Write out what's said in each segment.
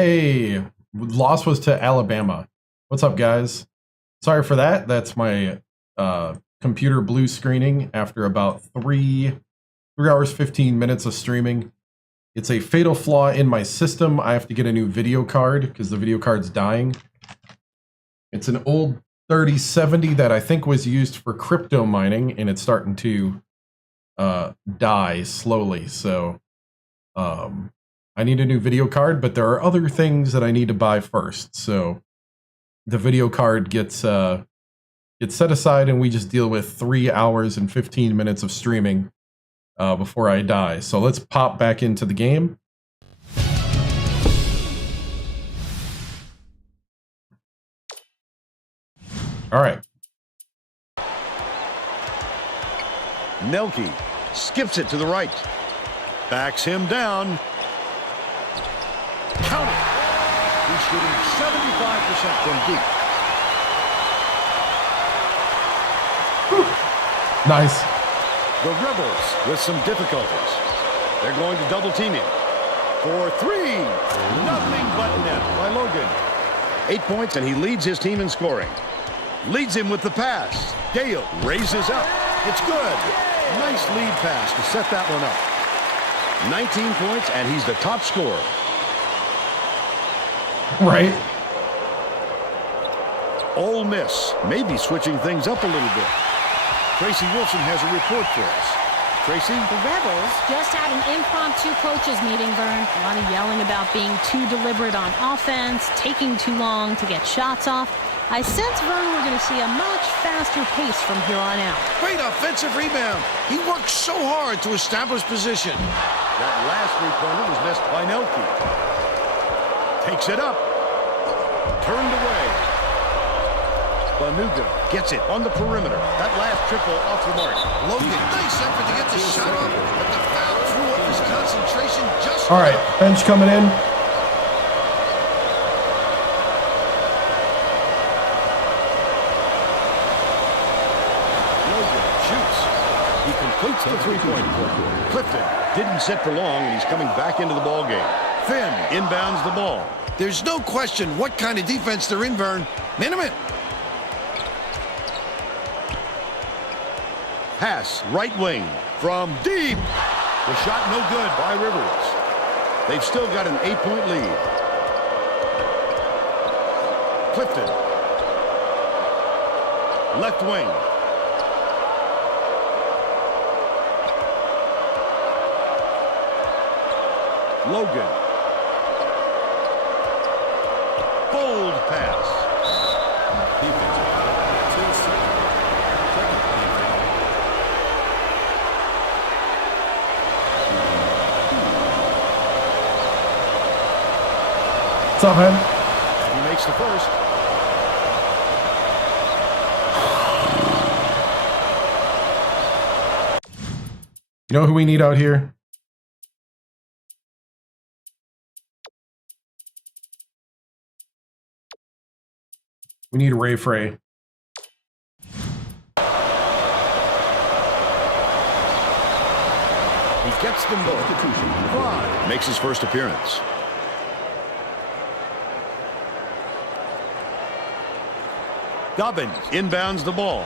Hey, loss was to Alabama. What's up, guys? Sorry for that. That's my computer blue screening after about 3 hours 15 minutes of streaming. It's a fatal flaw in my system. I have to get a new video card because the video card's dying. It's an old 3070 that I think was used for crypto mining, and it's starting to die slowly. So I need a new video card, but there are other things that I need to buy first. So the video card gets set aside, and we just deal with 3 hours and 15 minutes of streaming before I die. So let's pop back into the game. All right. Nelke skips it to the right. Backs him down. Count it. He's shooting 75% from deep. Nice. The Rebels with some difficulties. They're going to double team him. For three. Nothing but net by Logan. 8 points, and he leads his team in scoring. Leads him with the pass. Gale raises up. It's good. Nice lead pass to set that one up. 19 points, and he's the top scorer. Right. Ole Miss maybe switching things up a little bit. Tracy Wilson has a report for us. Tracy? The Rebels just had an impromptu coaches meeting, Vern. A lot of yelling about being too deliberate on offense, taking too long to get shots off. I sense, Vern, we're going to see a much faster pace from here on out. Great offensive rebound. He worked so hard to establish position. That last three-pointer was missed by Nelke. Takes it up. Turned away. Banuga gets it on the perimeter. That last triple off the mark. Logan, nice effort to get the shot off, but the foul threw up his concentration just All right, bench coming in. Logan shoots. He completes the three-point. Clifton didn't sit for long, and he's coming back into the ball game. Finn inbounds the ball. There's no question what kind of defense they're in, Vern. Man-to-man. Pass, right wing, from deep. The shot no good by Rivers. They've still got an 8-point lead. Clifton. Left wing. Logan. Bold pass. What's up, man? He makes the first. You know who we need out here? We need Ray Frey. He gets them both. Fly makes his first appearance. Dobbins inbounds the ball.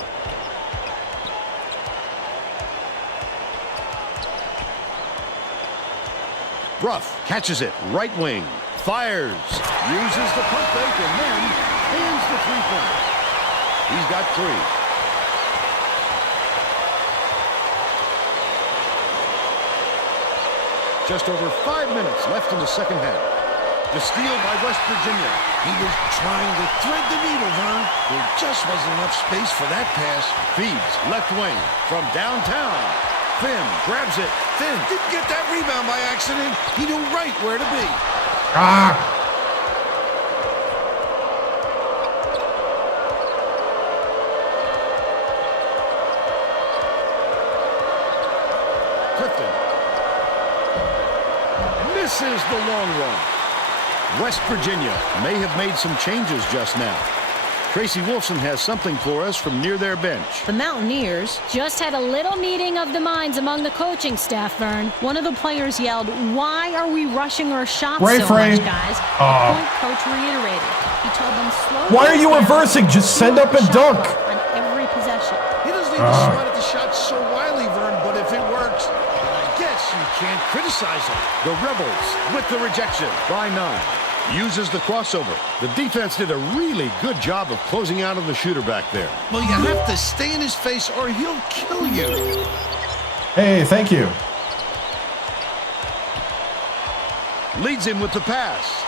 Ruff catches it, right wing, fires, uses the pump fake, and then hands the three-pointer. He's got three. Just over 5 minutes left in the second half. The steal by West Virginia. He was trying to thread the needle, Vern. There just wasn't enough space for that pass. Feeds left wing from downtown. Finn grabs it. Finn didn't get that rebound by accident. He knew right where to be. Ah! Clifton. Misses the long one. West Virginia may have made some changes just now. Tracy Wolfson has something for us from near their bench. The Mountaineers just had a little meeting of the minds among the coaching staff, Vern. One of the players yelled, "Why are we rushing our shots so much, guys?" The point coach reiterated. He told them, "Slow Why are you down. reversing? Just send up and dunk." On every possession. He doesn't need to sweat at the shot so wildly, Vern, but if it works, I guess you can't criticize him. The Rebels with the rejection by 9. Uses the crossover. The defense did a really good job of closing out on the shooter back there. Well, you have to stay in his face or he'll kill you. Hey, thank you. Leads him with the pass.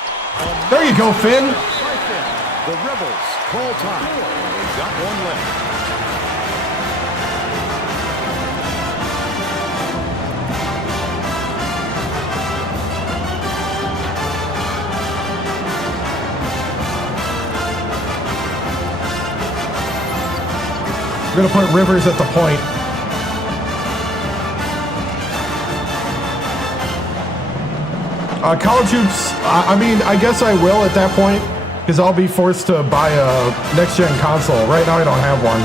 There you go, Finn. The Rebels call time. They've got one left. We're going to put Rivers at the point. College hoops, I mean, I guess I will at that point, because I'll be forced to buy a next-gen console. Right now, I don't have one.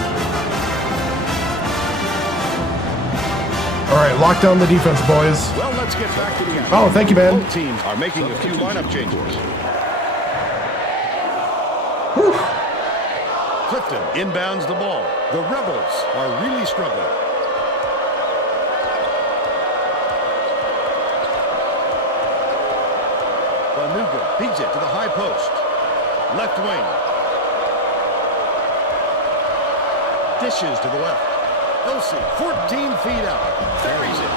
All right, lock down the defense, boys. Well, let's get back to the action. Oh, thank you, man. Both teams are making a few lineup changes. Whew. Clifton inbounds the ball. The Rebels are really struggling. Banuga feeds it to the high post. Left wing. Dishes to the left. Elsie, 14 feet out. Buries it.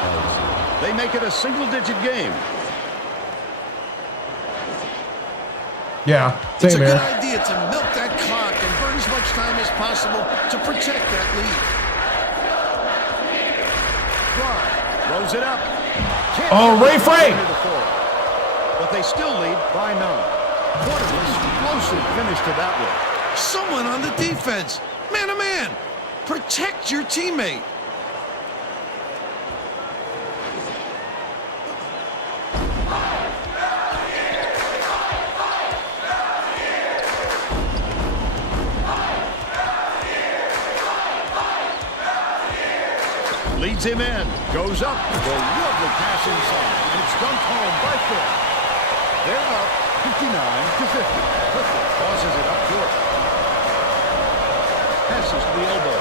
They make it a single-digit game. Yeah, It's a same good here. idea to milk that clock and burn as much time as possible to protect that lead. Drive. Throws it up. Oh, Ray Frank! But they still lead by 9. What an explosive finish to that one. Someone on the defense. Man to man. Protect your teammate. Leads him in. Goes up. The lovely pass inside. It's dunked home by Phil. They're up 59-50. Clifford tosses it up court. Passes to the elbow.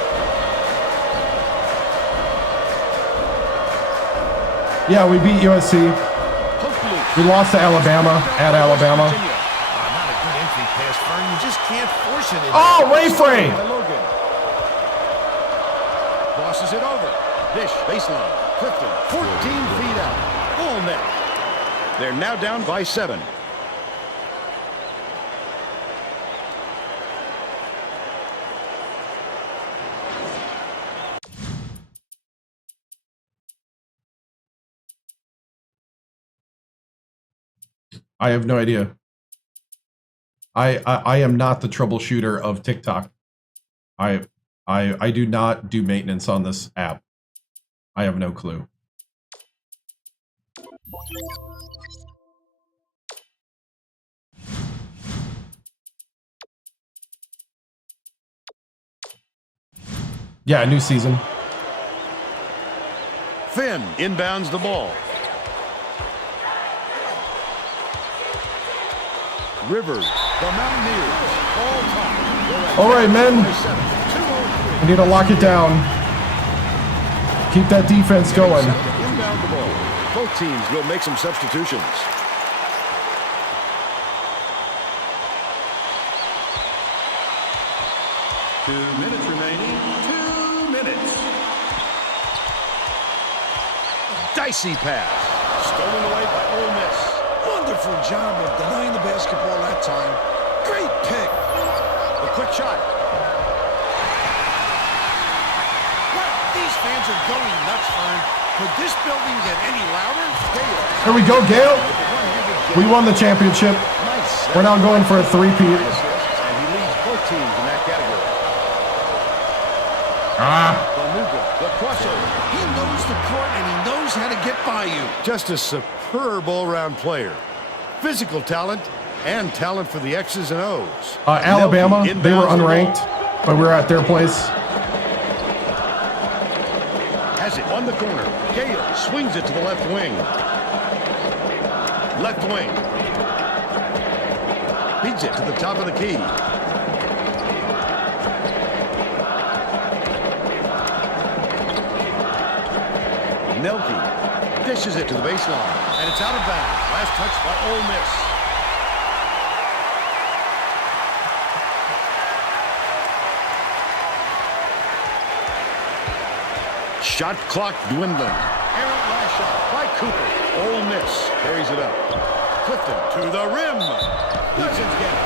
Yeah, we beat USC. We lost to Alabama, at Alabama. Not a good entry pass, Fern. You just can't force it in. Oh, Ray Frank! By Logan. Bosses it over. Dish, baseline. Clifton, 14 feet out. All net. They're now down by 7. I have no idea. I am not the troubleshooter of TikTok. I do not do maintenance on this app. I have no clue. Yeah, new season. Finn inbounds the ball. Rivers, the Mountaineers, all time. All right, men. We need to lock it down. Keep that defense going. Inbound the ball. Both teams will make some substitutions. Two minutes remaining. 2 minutes. Dicey pass. Stolen away by Ole Miss. Wonderful job of denying the basketball that time. Great pick. The quick shot. Wow, these fans are going nuts, Fern. Could this building get any louder? Here we go, Gale. We won the championship. Nice. We're now going for a three-peat. And he leads both teams in that category. Banuga, the crossover. He knows the court and he knows how to get by you. Just a superb all-round player. Physical talent and talent for the X's and O's. Alabama, Nelke they were inbounds the unranked, but we were at their place. Has it on the corner. Gale swings it to the left wing. Left wing. Feeds it to the top of the key. Nelke dishes it to the baseline. And it's out of bounds. Last touch by Ole Miss. Shot clock dwindling. Errant last shot by Cooper. Ole Miss carries it up. Clifton to the rim. Doesn't get it.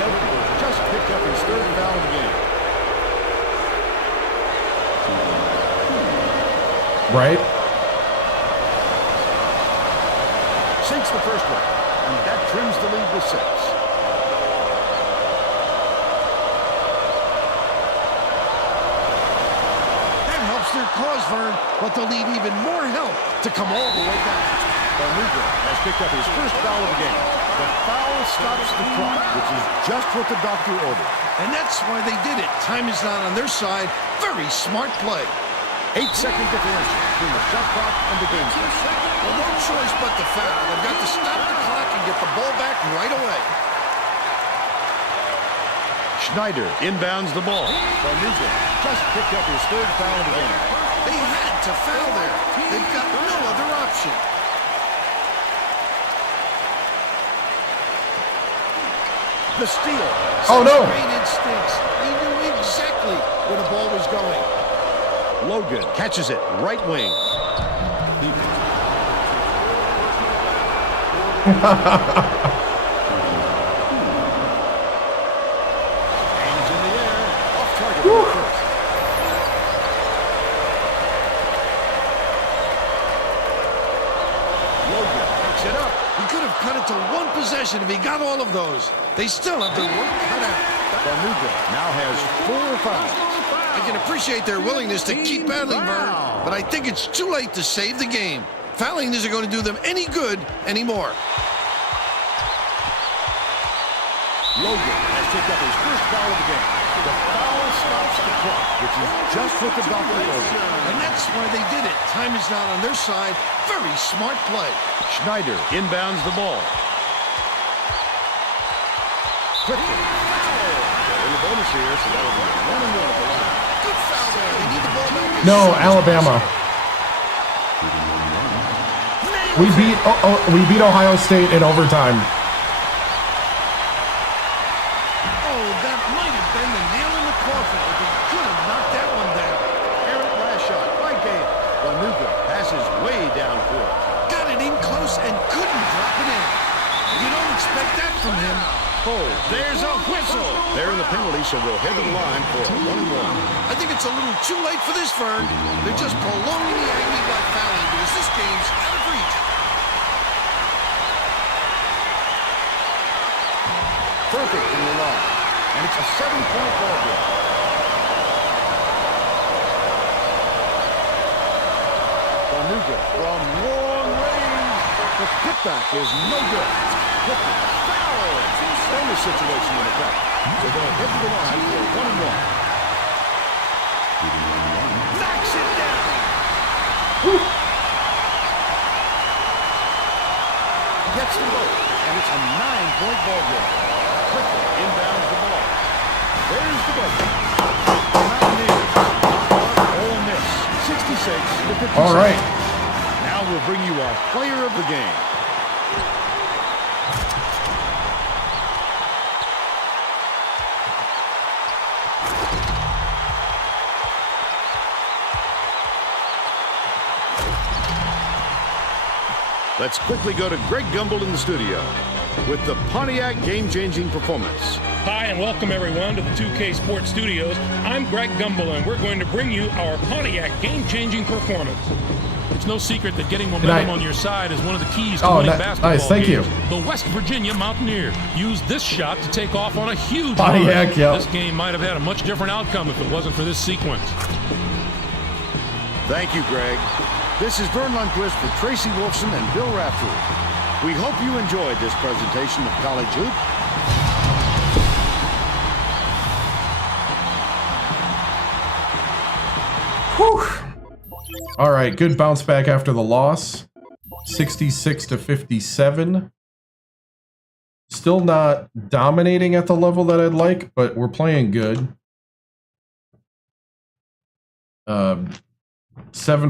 Nelke just picked up his third foul of the game. Right? Sinks the first one, and that trims the lead to 6. That helps their cause, Vern, but they'll need even more help to come all the way back. Barnuga has picked up his first foul of the game. The foul stops the clock, which is just what the doctor ordered. And that's why they did it. Time is not on their side. Very smart play. 8-second differential between the shot clock and the game clock. Well, no choice but to foul. They've got to stop the clock and get the ball back right away. Schneider inbounds the ball. Barnuga just picked up his third foul of the game. They had to foul there. They've got no other option. The steal. Oh, no. Great instincts. He knew exactly where the ball was going. Logan catches it. Right wing. Hands in the air. Off target for the first. Logan picks it up. He could have cut it to one possession if he got all of those. They still have their work cut out. Barnuga now has 4 fouls. I can appreciate their willingness to keep battling, Vern, but I think it's too late to save the game. Fouling isn't going to do them any good anymore. Logan has picked up his first foul of the game. The foul stops the clock, which is just what the doctor ordered. And that's why they did it. Time is not on their side. Very smart play. Schneider inbounds the ball. Quickly. In the bonus here, so that'll be 1-1 at the line. Good foul there. They need the ball back. No, Alabama. We beat Ohio State in overtime. Oh, that might have been the nail in the coffin. If he could have knocked that one down. Errant last shot by Gale. Barnuga passes way down court. Got it in close and couldn't drop it in. You don't expect that from him. Oh, there's a whistle. They're in the penalty, so we'll head to the line for a 1-1. I think it's a little too late for this, Vern. They're just prolonging the agony by fouling because this game's out of reach. Perfect in the line. And it's a 7-point ball game. Barnuga from long range. The putback is no good. Foul. Bonus situation in the cup. So they'll head to the line for 1-1. Knocks it down. Woo. Gets them both. And it's a 9-point ball game. Quickly inbounds the ball. There's the buzzer. Mountaineers. Ole Miss. 66-57. All right. Now we'll bring you our player of the game. Let's quickly go to Greg Gumbel in the studio with the Pontiac game-changing performance. Hi, and welcome everyone to the 2K Sports Studios. I'm Greg Gumbel, and we're going to bring you our Pontiac game-changing performance. It's no secret that getting momentum on your side is one of the keys to winning basketball nice. Thank games. you. The West Virginia Mountaineers used this shot to take off on a huge Pontiac, run. yep. This game might have had a much different outcome if it wasn't for this sequence. Thank you, Greg. This is Vern Lundquist for Tracy Wolfson and Bill Raftery. We hope you enjoyed this presentation of college hoop. Whew. All right, good bounce back after the loss. 66-57. Still not dominating at the level that I'd like, but we're playing good. 7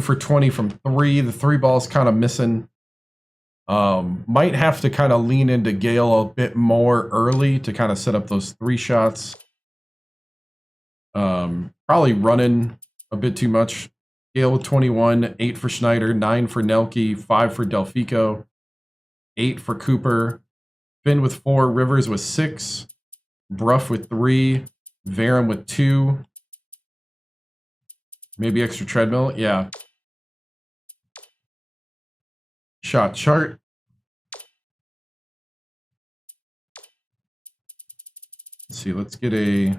for 20 from 3. The 3 ball's kind of missing. Might have to kind of lean into Gale a bit more early to kind of set up those 3 shots. Probably running a bit too much. Gale with 21, 8 for Schneider, 9 for Nelke, 5 for Delfico, 8 for Cooper, Finn with 4, Rivers with 6, Bruff with 3, Varum with 2, maybe extra treadmill, yeah. Shot chart. Let's see, let's get a...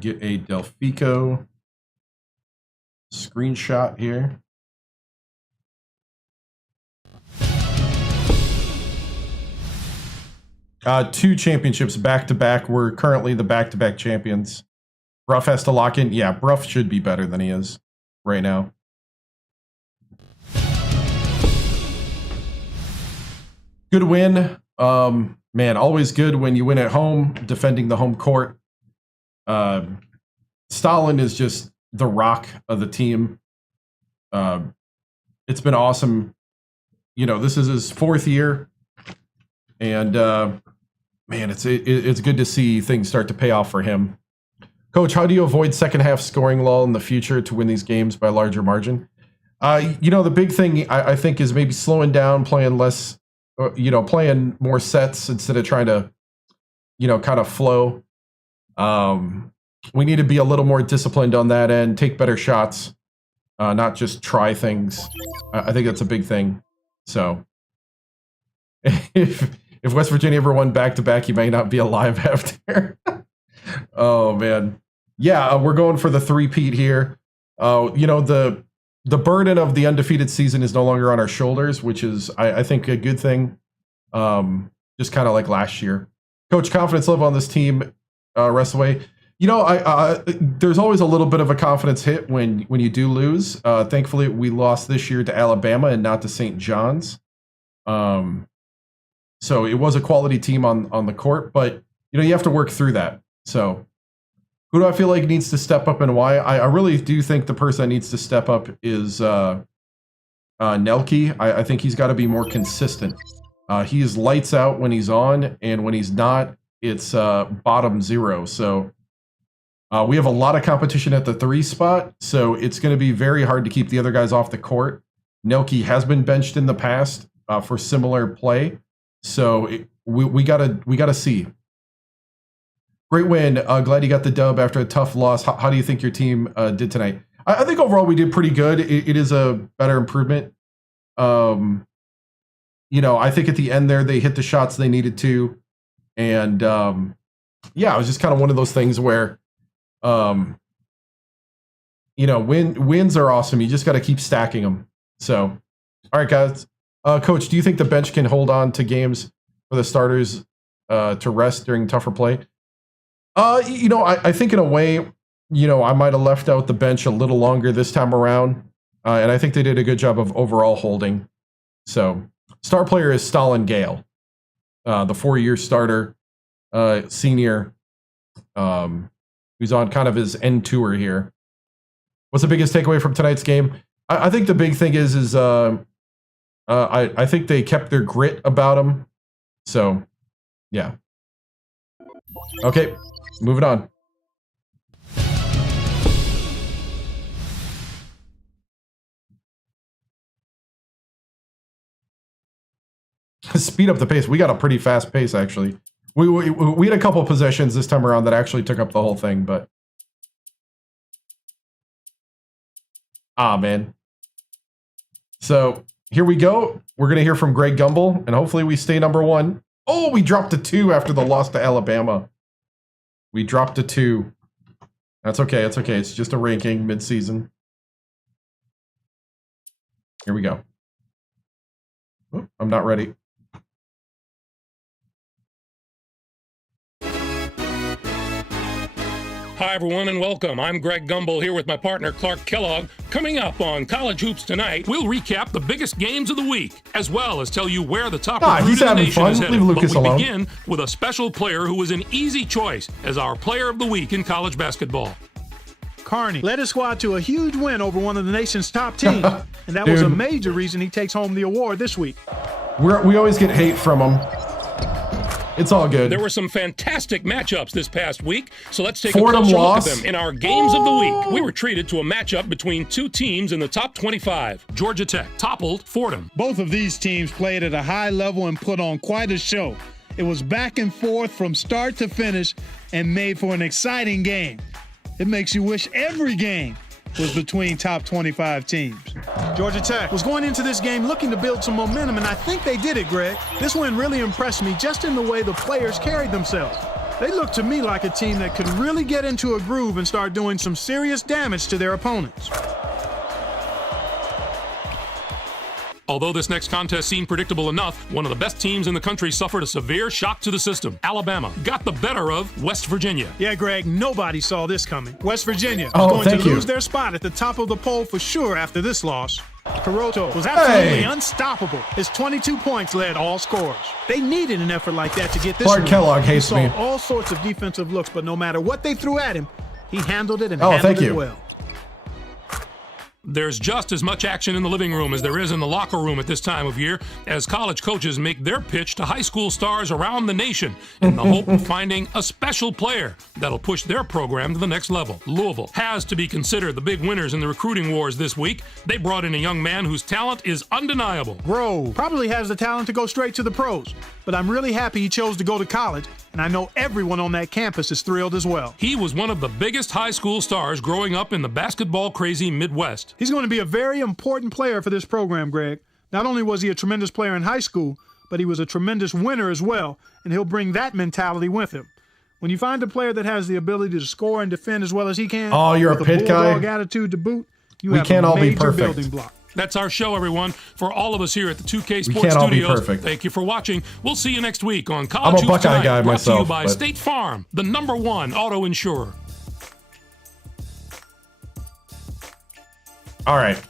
Get a Delfico screenshot here. Two championships back-to-back. We're currently the back-to-back champions. Bruff has to lock in. Yeah, Bruff should be better than he is right now. Good win. Man, always good when you win at home, defending the home court. Stalin is just the rock of the team. It's been awesome. You know, this is his 4th year, and man, it's good to see things start to pay off for him. Coach, how do you avoid second half scoring lull in the future to win these games by a larger margin? You know, the big thing I think is maybe slowing down, playing less, you know, playing more sets instead of trying to, you know, kind of flow. We need to be a little more disciplined on that end, take better shots, not just try things. I think that's a big thing. So if West Virginia ever won back-to-back, you may not be alive after. Oh, man. Yeah, we're going for the three-peat here. You know, the burden of the undefeated season is no longer on our shoulders, which is, I think, a good thing. Just kind of like last year. Coach, confidence level on this team rest of the way. You know, there's always a little bit of a confidence hit when you do lose. Thankfully, we lost this year to Alabama and not to St. John's. So it was a quality team on the court, but you know, you have to work through that. So who do I feel like needs to step up and why? I really do think the person that needs to step up is Nelke. I think he's got to be more consistent. He is lights out when he's on, and when he's not, it's bottom 0. So we have a lot of competition at the 3 spot, so it's going to be very hard to keep the other guys off the court. Nelke has been benched in the past for similar play, so we gotta see. Great win. Glad you got the dub after a tough loss. How do you think your team did tonight? I think overall we did pretty good. It is a better improvement. You know, I think at the end there they hit the shots they needed to, and yeah, it was just kind of one of those things where. You know, wins are awesome. You just got to keep stacking them. So, all right, guys. Coach, do you think the bench can hold on to games for the starters to rest during tougher play? You know, I think in a way, you know, I might have left out the bench a little longer this time around, and I think they did a good job of overall holding. So, star player is Stalin Gale, the 4-year starter, senior. Who's on kind of his end tour here. What's the biggest takeaway from tonight's game? I think the big thing is I think they kept their grit about them. So, yeah. Okay, moving on. Speed up the pace. We got a pretty fast pace, actually. We had a couple possessions this time around that actually took up the whole thing, but Ah, man. So here we go. We're going to hear from Greg Gumbel, and hopefully we stay number 1. Oh, we dropped to 2 after the loss to Alabama. We dropped to 2. That's okay. It's okay. It's just a ranking mid-season. Here we go. Oh, I'm not ready. Hi, everyone, and welcome. I'm Greg Gumbel here with my partner, Clark Kellogg. Coming up on College Hoops Tonight, we'll recap the biggest games of the week, as well as tell you where the top recruit in the nation is headed. But we begin with a special player who was an easy choice as our player of the week in college basketball. Carney led his squad to a huge win over one of the nation's top teams, and that was a major reason he takes home the award this week. We always get hate from him. It's all good. There were some fantastic matchups this past week, so let's take a closer look at them. In our games of the week, we were treated to a matchup between two teams in the top 25. Georgia Tech toppled Fordham. Both of these teams played at a high level and put on quite a show. It was back and forth from start to finish and made for an exciting game. It makes you wish every game was between top 25 teams. Georgia Tech was going into this game looking to build some momentum, and I think they did it, Greg. This win really impressed me just in the way the players carried themselves. They looked to me like a team that could really get into a groove and start doing some serious damage to their opponents. Although this next contest seemed predictable enough, one of the best teams in the country suffered a severe shock to the system. Alabama got the better of West Virginia. Yeah, Greg, nobody saw this coming. West Virginia was going to lose their spot at the top of the poll for sure after this loss. Caroto was absolutely unstoppable. His 22 points led all scorers. They needed an effort like that to get this Clark Kellogg hates me. He saw all sorts of defensive looks, but no matter what they threw at him, he handled it and handled it well. There's just as much action in the living room as there is in the locker room at this time of year as college coaches make their pitch to high school stars around the nation in the hope of finding a special player that'll push their program to the next level. Louisville has to be considered the big winners in the recruiting wars this week. They brought in a young man whose talent is undeniable. Grove probably has the talent to go straight to the pros, but I'm really happy he chose to go to college, and I know everyone on that campus is thrilled as well. He was one of the biggest high school stars growing up in the basketball-crazy Midwest. He's going to be a very important player for this program, Greg. Not only was he a tremendous player in high school, but he was a tremendous winner as well, and he'll bring that mentality with him. When you find a player that has the ability to score and defend as well as he can, you're a pit guy. Bulldog attitude to boot, you we have can't a all be major perfect. building block. That's our show, everyone. For all of us here at the 2K Sports we can't all Studios, be perfect. Thank you for watching. We'll see you next week on College Hoops Buckeye Tonight, guy brought myself, to you by but... State Farm, the #1 auto insurer. All right.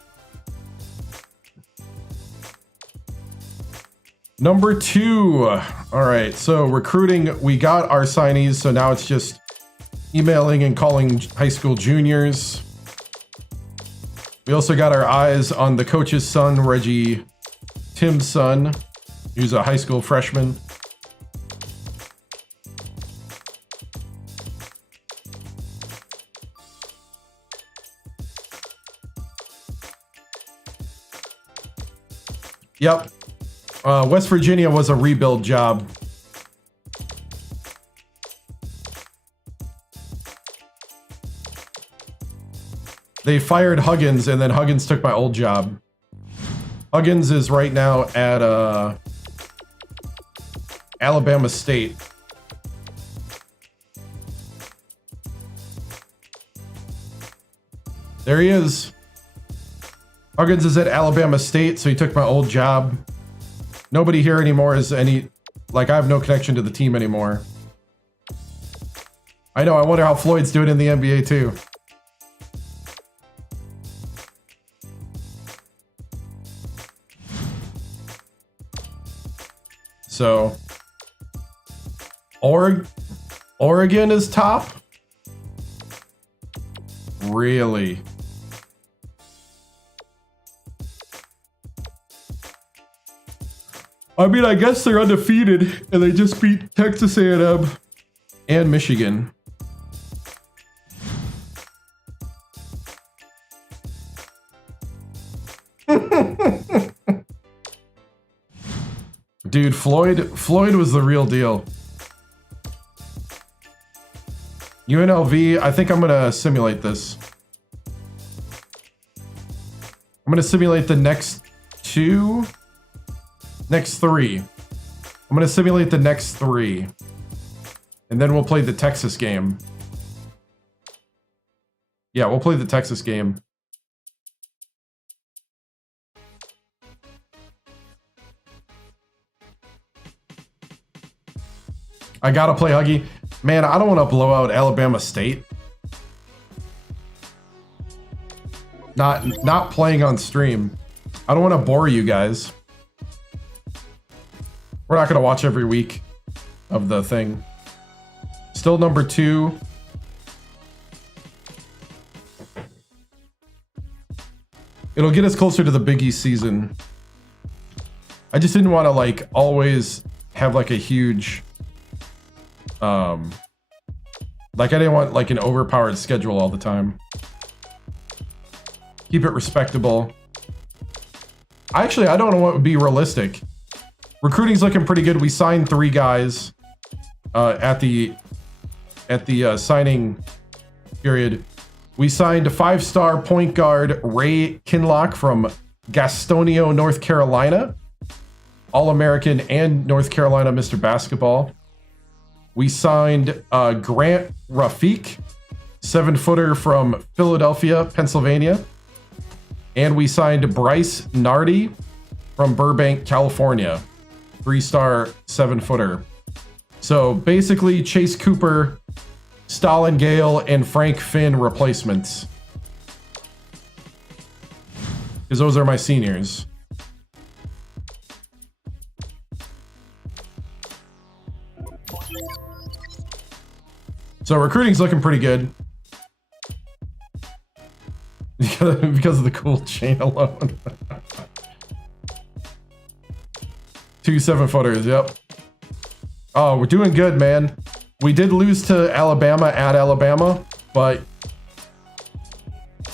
Number 2. All right, so recruiting, we got our signees, so now it's just emailing and calling high school juniors. We also got our eyes on the coach's son, Reggie Tim's son, who's a high school freshman. Yep. West Virginia was a rebuild job. They fired Huggins, and then Huggins took my old job. Huggins is right now at Alabama State. There he is. Huggins is at Alabama State, so he took my old job. Nobody here anymore is I have no connection to the team anymore. I know, I wonder how Floyd's doing in the NBA too. So, Oregon is top? Really? I mean, I guess they're undefeated, and they just beat Texas A&M and Michigan. Dude, Floyd was the real deal. UNLV, I think I'm gonna simulate this. going to simulate the next three. I'm going to simulate the next three. And then we'll play the Texas game. Yeah, we'll play the Texas game. I gotta play Huggy. Man, I don't want to blow out Alabama State. Not playing on stream. I don't want to bore you guys. We're not gonna watch every week of the thing. Still number 2. It'll get us closer to the Big East season. I just didn't want to like always have like a huge like I didn't want like an overpowered schedule all the time. Keep it respectable. I don't know what would be realistic. Recruiting's looking pretty good. We signed 3 guys at the signing period. We signed a 5-star point guard Ray Kinlock from Gastonia, North Carolina. All-American and North Carolina Mr. Basketball. We signed Grant Rafiq, 7-footer from Philadelphia, Pennsylvania. And we signed Bryce Nardi from Burbank, California. 3-star, 7-footer. So basically Chase Cooper, Stalin Gale, and Frank Finn replacements. Because those are my seniors. So recruiting's looking pretty good. Because of the cool chain alone. 2 7-footers, yep. Oh, we're doing good, man. We did lose to Alabama at Alabama, but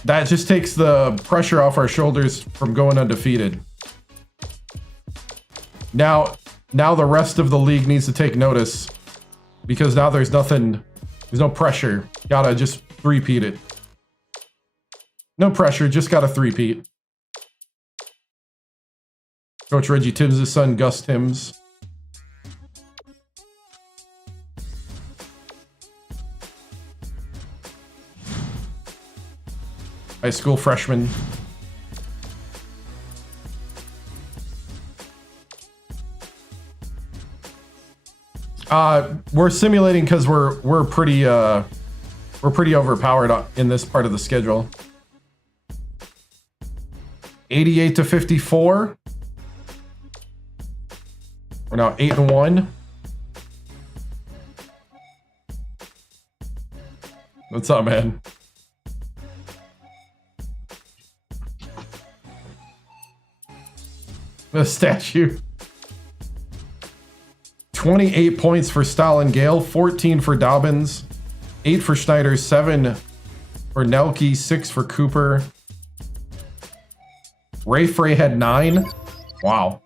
that just takes the pressure off our shoulders from going undefeated. Now the rest of the league needs to take notice, because now there's no pressure. Gotta just three-peat it. No pressure, just gotta three-peat. Coach Reggie Timms' son, Gus Timms. High school freshman. We're simulating because we're pretty overpowered in this part of the schedule. 88 to 54. We're now 8-1. What's up, man? The statue. 28 points for Stalin Gale, 14 for Dobbins, 8 for Schneider, 7 for Nelke, 6 for Cooper. Ray Frey had 9. Wow.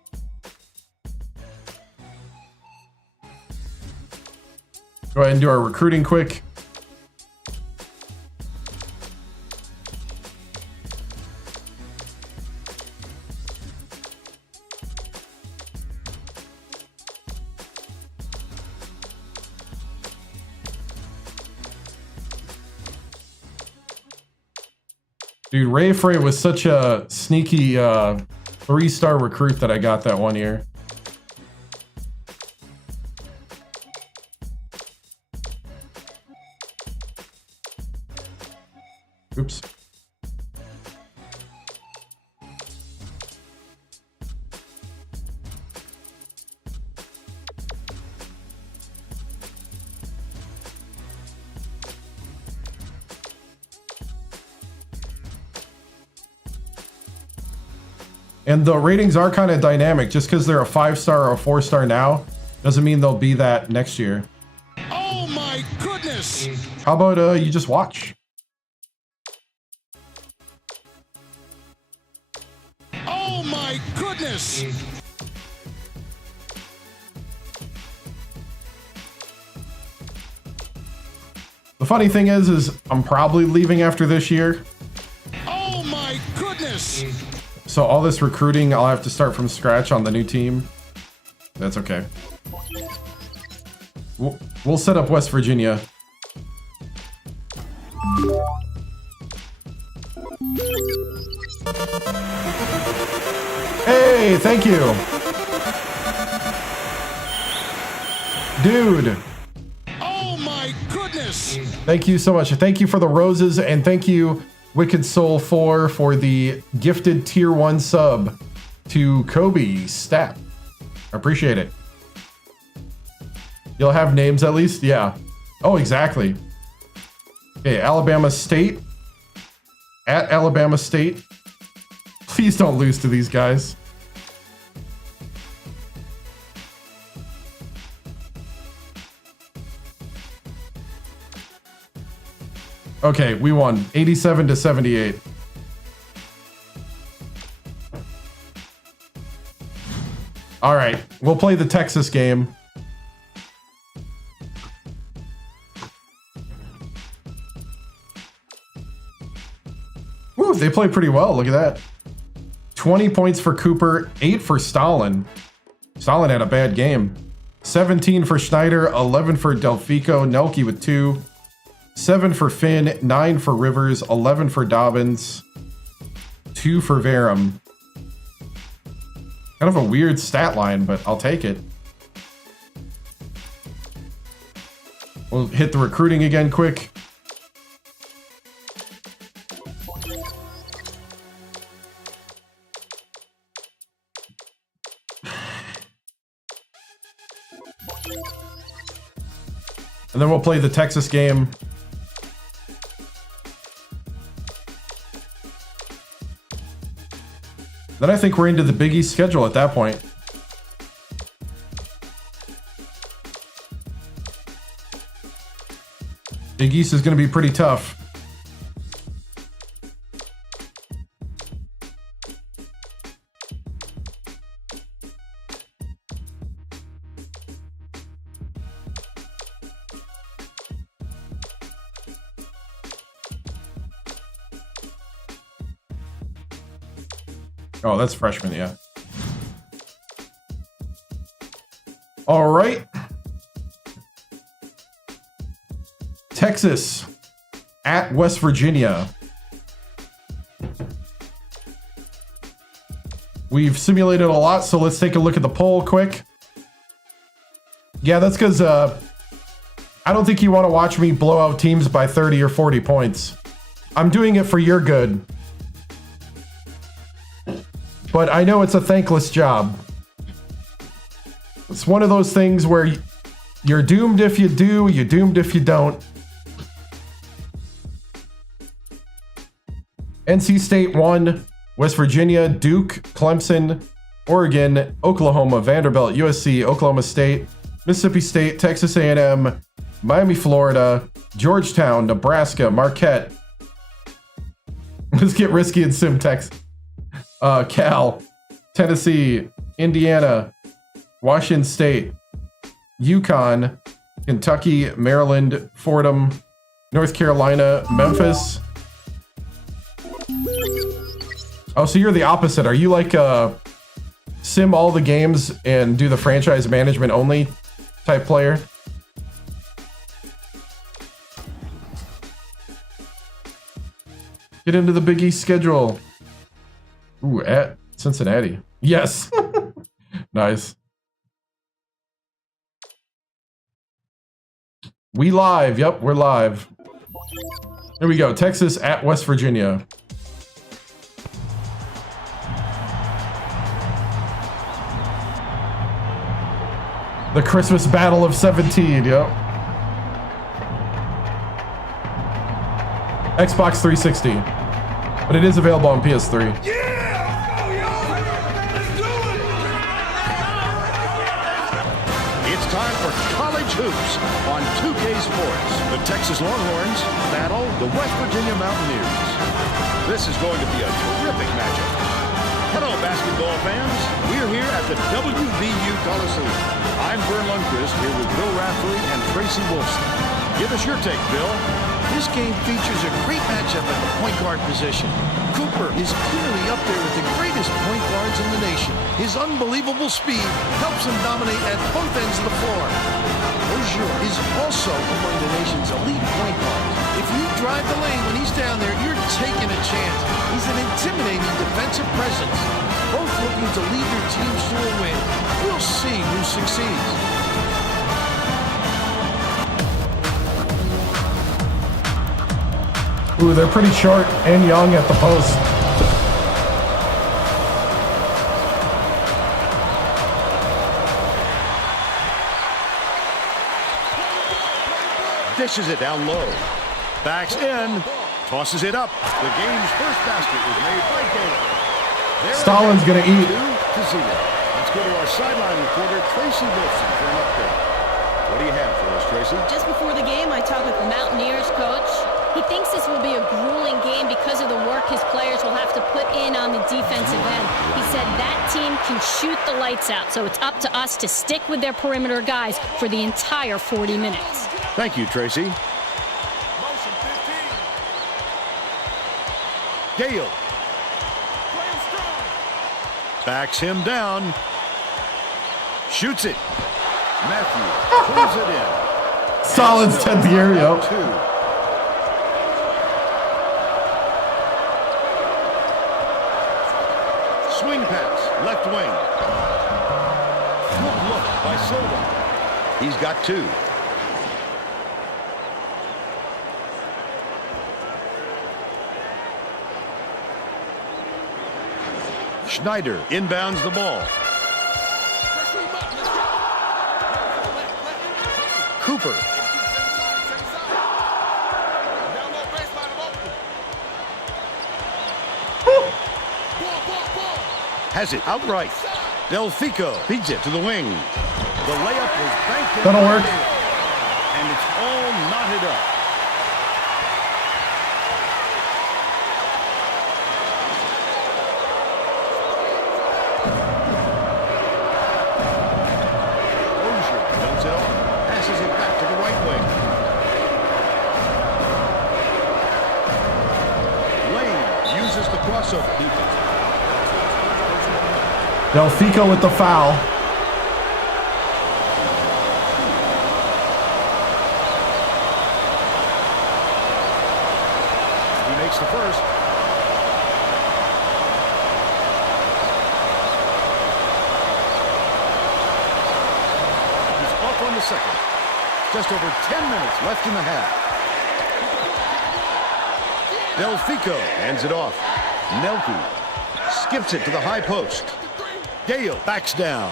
Go ahead and do our recruiting quick. Dude, Ray Frey was such a sneaky 3-star recruit that I got that one year. Oops. And the ratings are kind of dynamic. Just because they're a 5-star or a 4-star now doesn't mean they'll be that next year. Oh my goodness! How about you just watch? Oh my goodness! The funny thing is I'm probably leaving after this year. Oh my goodness! So all this recruiting, I'll have to start from scratch on the new team. That's okay. We'll set up West Virginia. Hey, thank you. Dude. Oh my goodness. Thank you so much. Thank you for the roses, and thank you, Wicked Soul 4, for the gifted tier 1 sub to Kobe Stap. I appreciate it. You'll have names at least? Yeah. Oh, exactly. Okay, Alabama State. At Alabama State. Please don't lose to these guys. Okay, we won 87-78. All right, we'll play the Texas game. Woo, they played pretty well. Look at that. 20 points for Cooper, 8 for Stalin. Stalin had a bad game. 17 for Schneider, 11 for Delfico, Nelke with 2. 7 for Finn, 9 for Rivers, 11 for Dobbins, 2 for Verum. Kind of a weird stat line, but I'll take it. We'll hit the recruiting again quick. And then we'll play the Texas game. Then I think we're into the Big East schedule at that point. Big East is going to be pretty tough. Oh, that's freshman, yeah. All right. Texas at West Virginia. We've simulated a lot, so let's take a look at the poll quick. Yeah, that's because I don't think you want to watch me blow out teams by 30 or 40 points. I'm doing it for your good. But I know it's a thankless job. It's one of those things where you're doomed if you do, you're doomed if you don't. NC State won. West Virginia, Duke, Clemson, Oregon, Oklahoma, Vanderbilt, USC, Oklahoma State, Mississippi State, Texas A&M, Miami, Florida, Georgetown, Nebraska, Marquette. Let's get risky in Simtex. Cal, Tennessee, Indiana, Washington State, UConn, Kentucky, Maryland, Fordham, North Carolina, Memphis. Oh, so you're the opposite. Are you like sim all the games and do the franchise management only type player? Get into the Big East schedule. Ooh, at Cincinnati. Yes. Nice. We live. Yep, we're live. Here we go. Texas at West Virginia. The Christmas Battle of 17. Yep. Xbox 360. But it is available on PS3. It's time for college hoops on 2K Sports. The Texas Longhorns battle the West Virginia Mountaineers. This is going to be a terrific matchup. Hello, basketball fans. We're here at the WVU Coliseum. I'm Vern Lundquist here with Bill Raftery and Tracy Wolfson. Give us your take, Bill. This game features a great matchup at the point guard position. Cooper is clearly up there with the greatest point guards in the nation. His unbelievable speed helps him dominate at both ends of the floor. Rozier is also among the nation's elite point guards. If you drive the lane when he's down there, you're taking a chance. He's an intimidating defensive presence. Both looking to lead their teams to a win. We'll see who succeeds. Ooh, they're pretty short and young at the post. Dishes it down low. Backs in. Tosses it up. The game's first basket was made by Gator. Stalin's going to eat. 2-0. Let's go to our sideline reporter, Tracy Wilson, for an update. What do you have for us, Tracy? Just before the game, I talked with the Mountaineers coach. He thinks this will be a grueling game because of the work his players will have to put in on the defensive end. He said that team can shoot the lights out, so it's up to us to stick with their perimeter guys for the entire 40 minutes. Thank you, Tracy. Gale. Backs him down. Shoots it. Matthew pulls it in. Stalin's 10th year, yo. 2. Swing pass, left wing. Good look by Silva. He's got 2. Schneider inbounds the ball. Cooper. Has it outright. Delfico feeds it to the wing. The layup was banked in. That'll work. And it's all knotted up. Rozier dumps it off. Passes it back to the right wing. Lane uses the crossover defense. Delfico with the foul. He makes the first. He's off on the second. Just over 10 minutes left in the half. Delfico hands it off. Nelke skips it to the high post. Gale backs down.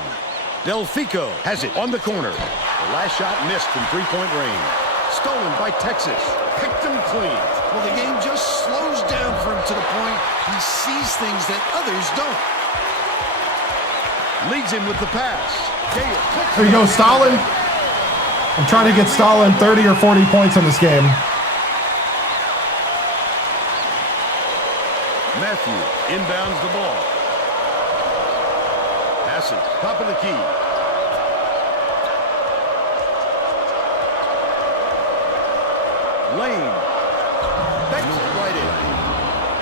Delfico has it on the corner. The last shot missed from three-point range. Stolen by Texas. Picked them clean. Well, the game just slows down for him to the point he sees things that others don't. Leads him with the pass. Gale. There you go, Stalin. I'm trying to get Stalin 30 or 40 points in this game. Matthew inbounds the ball. Passes, top of the key. Lane banks it right in.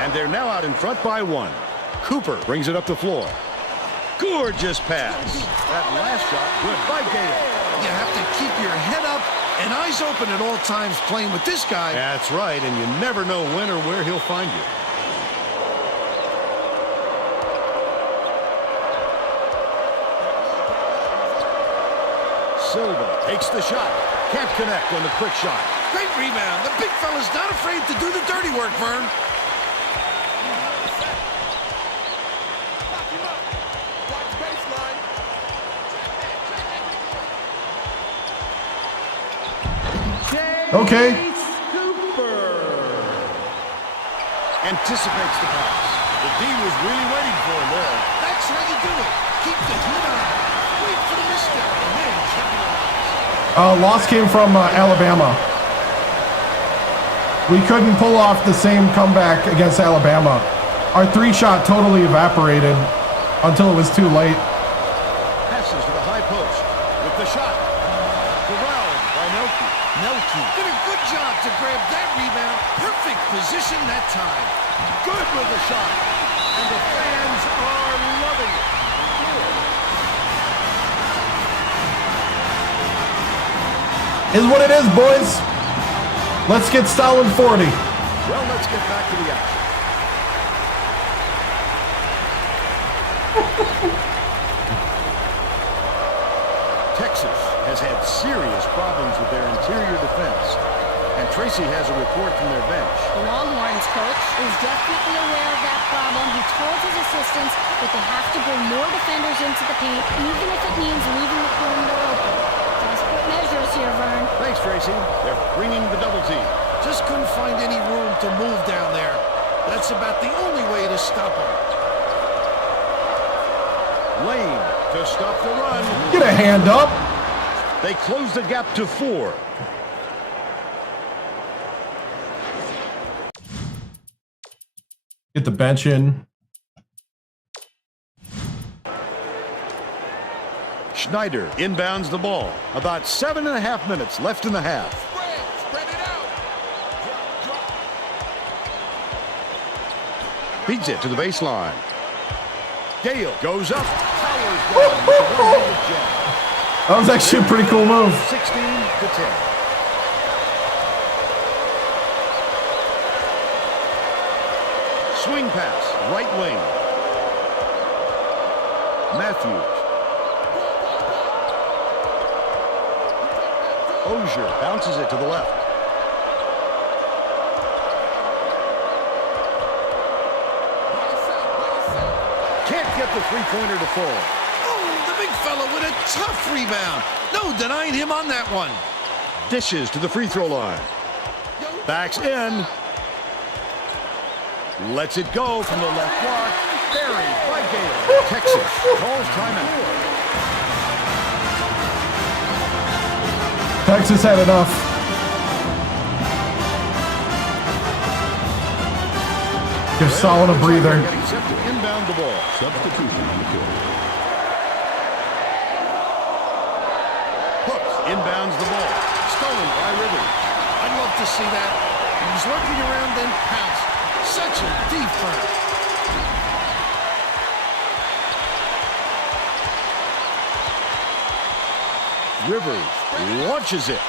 And they're now out in front by 1. Cooper brings it up the floor. Gorgeous pass. That last shot, good by Gale. You have to keep your head up and eyes open at all times playing with this guy. That's right, and you never know when or where he'll find you. Silva takes the shot. Can't connect on the quick shot. Great rebound. The big fella's not afraid to do the dirty work, Vern. Okay. Anticipates the pass. The D was really waiting for him there. That's how you do it. Keep the heat on. Wait for the misstep and then capitalize. Loss came from Alabama. We couldn't pull off the same comeback against Alabama. Our 3-shot totally evaporated until it was too late. Passes to the high post with the shot. corralled by Melky. Melky did a good job to grab that rebound. Perfect position that time. Good with the shot. And the fans are loving it. Is what it is, boys. Let's get Stalin 40. Well, let's get back to the action. Texas has had serious problems with their interior defense, and Tracy has a report from their bench. The Longhorns coach is definitely aware of that problem. He told his assistants that they have to bring more defenders into the paint, even if it means leaving the perimeter open. Desperate measures here, Vern. Thanks, Tracy. They're bringing the double team. Just couldn't find any room to move down there. That's about the only way to stop him. Lane to stop the run. Get a hand up. They close the gap to 4. Get the bench in. Schneider inbounds the ball. About 7.5 minutes left in the half. Spread it out. Feeds it to the baseline. Gale goes up. Towers down with a one-handed jab. That was actually a pretty cool move. 16-10. Swing pass, right wing. Matthews. Ozier bounces it to the left. Can't get the three-pointer to fall. Oh, the big fella with a tough rebound. No denying him on that one. Dishes to the free throw line. Backs in. Lets it go from the left block. Buried by Gale. Texas calls timeout. Texas had enough. Give Solid a breather. Getting set to inbound the ball. Substitution on the court. Hooks inbounds the ball. Stolen by Rivers. I'd love to see that. He's lurking around then pounced. Such a defense. Rivers launches it.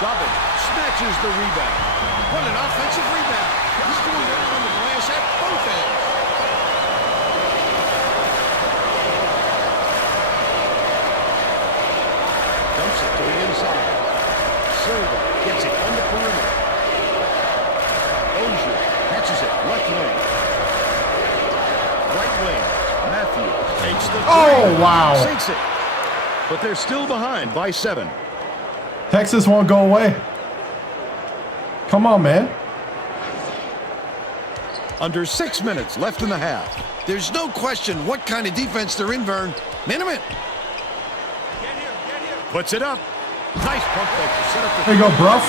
Dobbin snatches the rebound. What an offensive rebound. He's doing it on the glass at both ends. Dumps it to the inside. Silva gets it on the perimeter. Ozier catches it left wing. Right wing. Matthews takes the three. Oh, wow. Sinks it. But they're still behind by 7. Texas won't go away. Come on, man. Under 6 minutes left in the half. There's no question what kind of defense they're in, Vern. Minute. Puts it up. Nice pump fake to set up the... There you go, Bruff.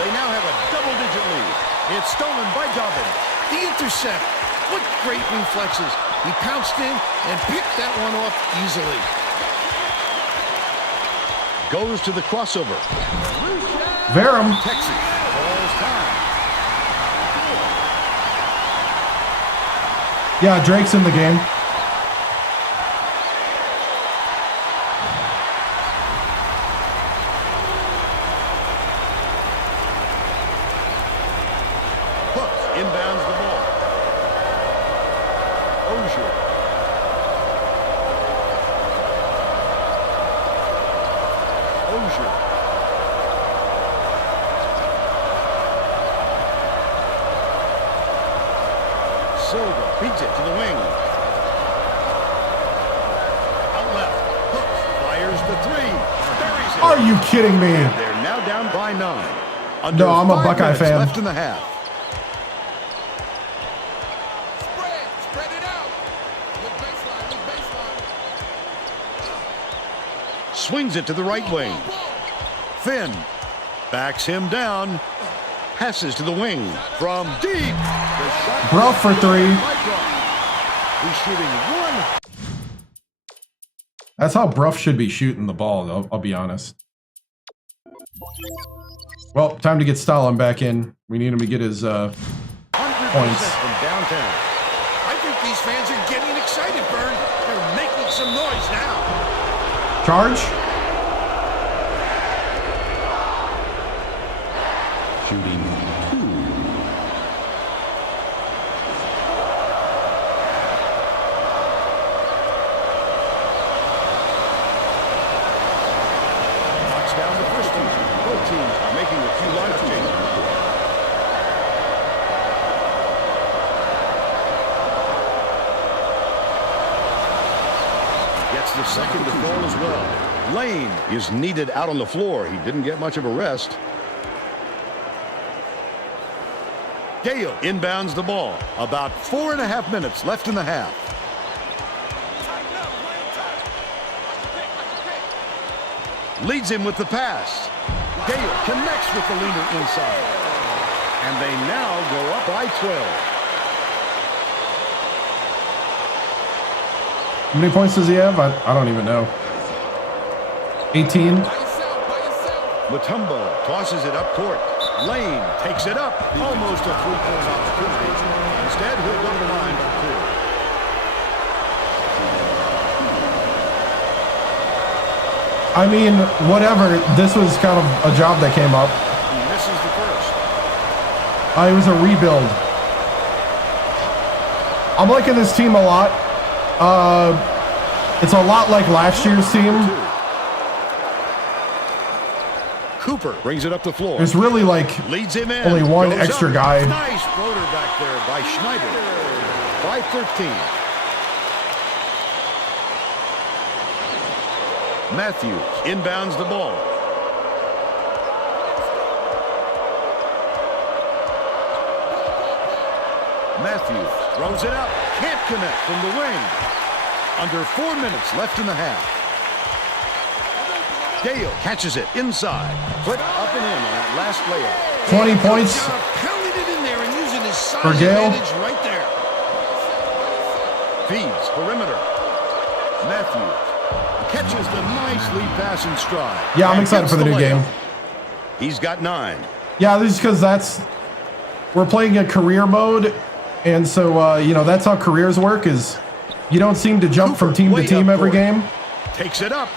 They now have a double-digit lead. It's stolen by Dobbin. The intercept. What great reflexes. He pounced in and picked that one off easily. Goes to the crossover. Verum. Texas calls time. Yeah, Drake's in the game. Hooks inbounds the ball. Ozier. Ozier. Silva beats it to the wing. Out left. Hooks fires the three. Buries it. Are you kidding me? They're now down by 9. Under No, I'm a 5 Buckeye minutes fan. left in the half. Spread it out. Look baseline. Swings it to the right wing. Finn backs him down. Passes to the wing from deep. The shot Bruff for 3. He's shooting one. That's how Bruff should be shooting the ball, I'll be honest. Well, time to get Stalin back in. We need him to get his points. From downtown. I think these fans are getting excited, Vern. They're making some noise now. Charge. Shooting 2. Knocks down the first one. Both teams are making a few lineup changes. Gets the second to fall as well. Lane is needed out on the floor. He didn't get much of a rest. Gale inbounds the ball. About 4.5 minutes left in the half. Leads him with the pass. Gale connects with the leader inside. And they now go up by 12. How many points does he have? I don't even know. 18. Mutombo tosses it up court. Lane takes it up. Almost a three-point opportunity. Instead, he'll go to the line for 2. I mean, whatever. This was kind of a job that came up. He misses the first. It was a rebuild. I'm liking this team a lot. It's a lot like last year's team. Cooper brings it up the floor. There's really like Leads him in. only one Goes extra up. guy. Nice floater back there by Schneider. By 13. Matthews inbounds the ball. Matthews throws it up. Can't connect from the wing. Under 4 minutes left in the half. Gale catches it inside. Put up and in on that last layup. 20 points Pounding it in there and using his size for Gale. advantage right there. Feeds perimeter. Matthews catches the nice lead pass in stride. Yeah, I'm And excited gets for the new layup. game. He's got 9. Yeah, this is because we're playing a career mode, and so you know that's how careers work. Is you don't seem to jump from team to way team up every court. game. Takes it up.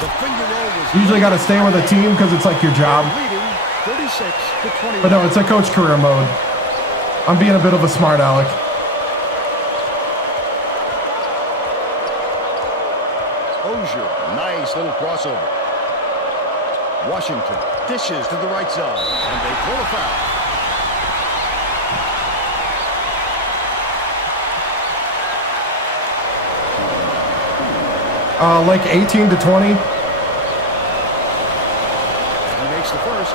The finger roll was You usually got to stay with a team because it's like your job. leading 36-21. But no, it's a coach career mode. I'm being a bit of a smart aleck. Ozier, nice little crossover. Washington dishes to the right side, and they pull a foul. Like 18 to 20. He makes the first.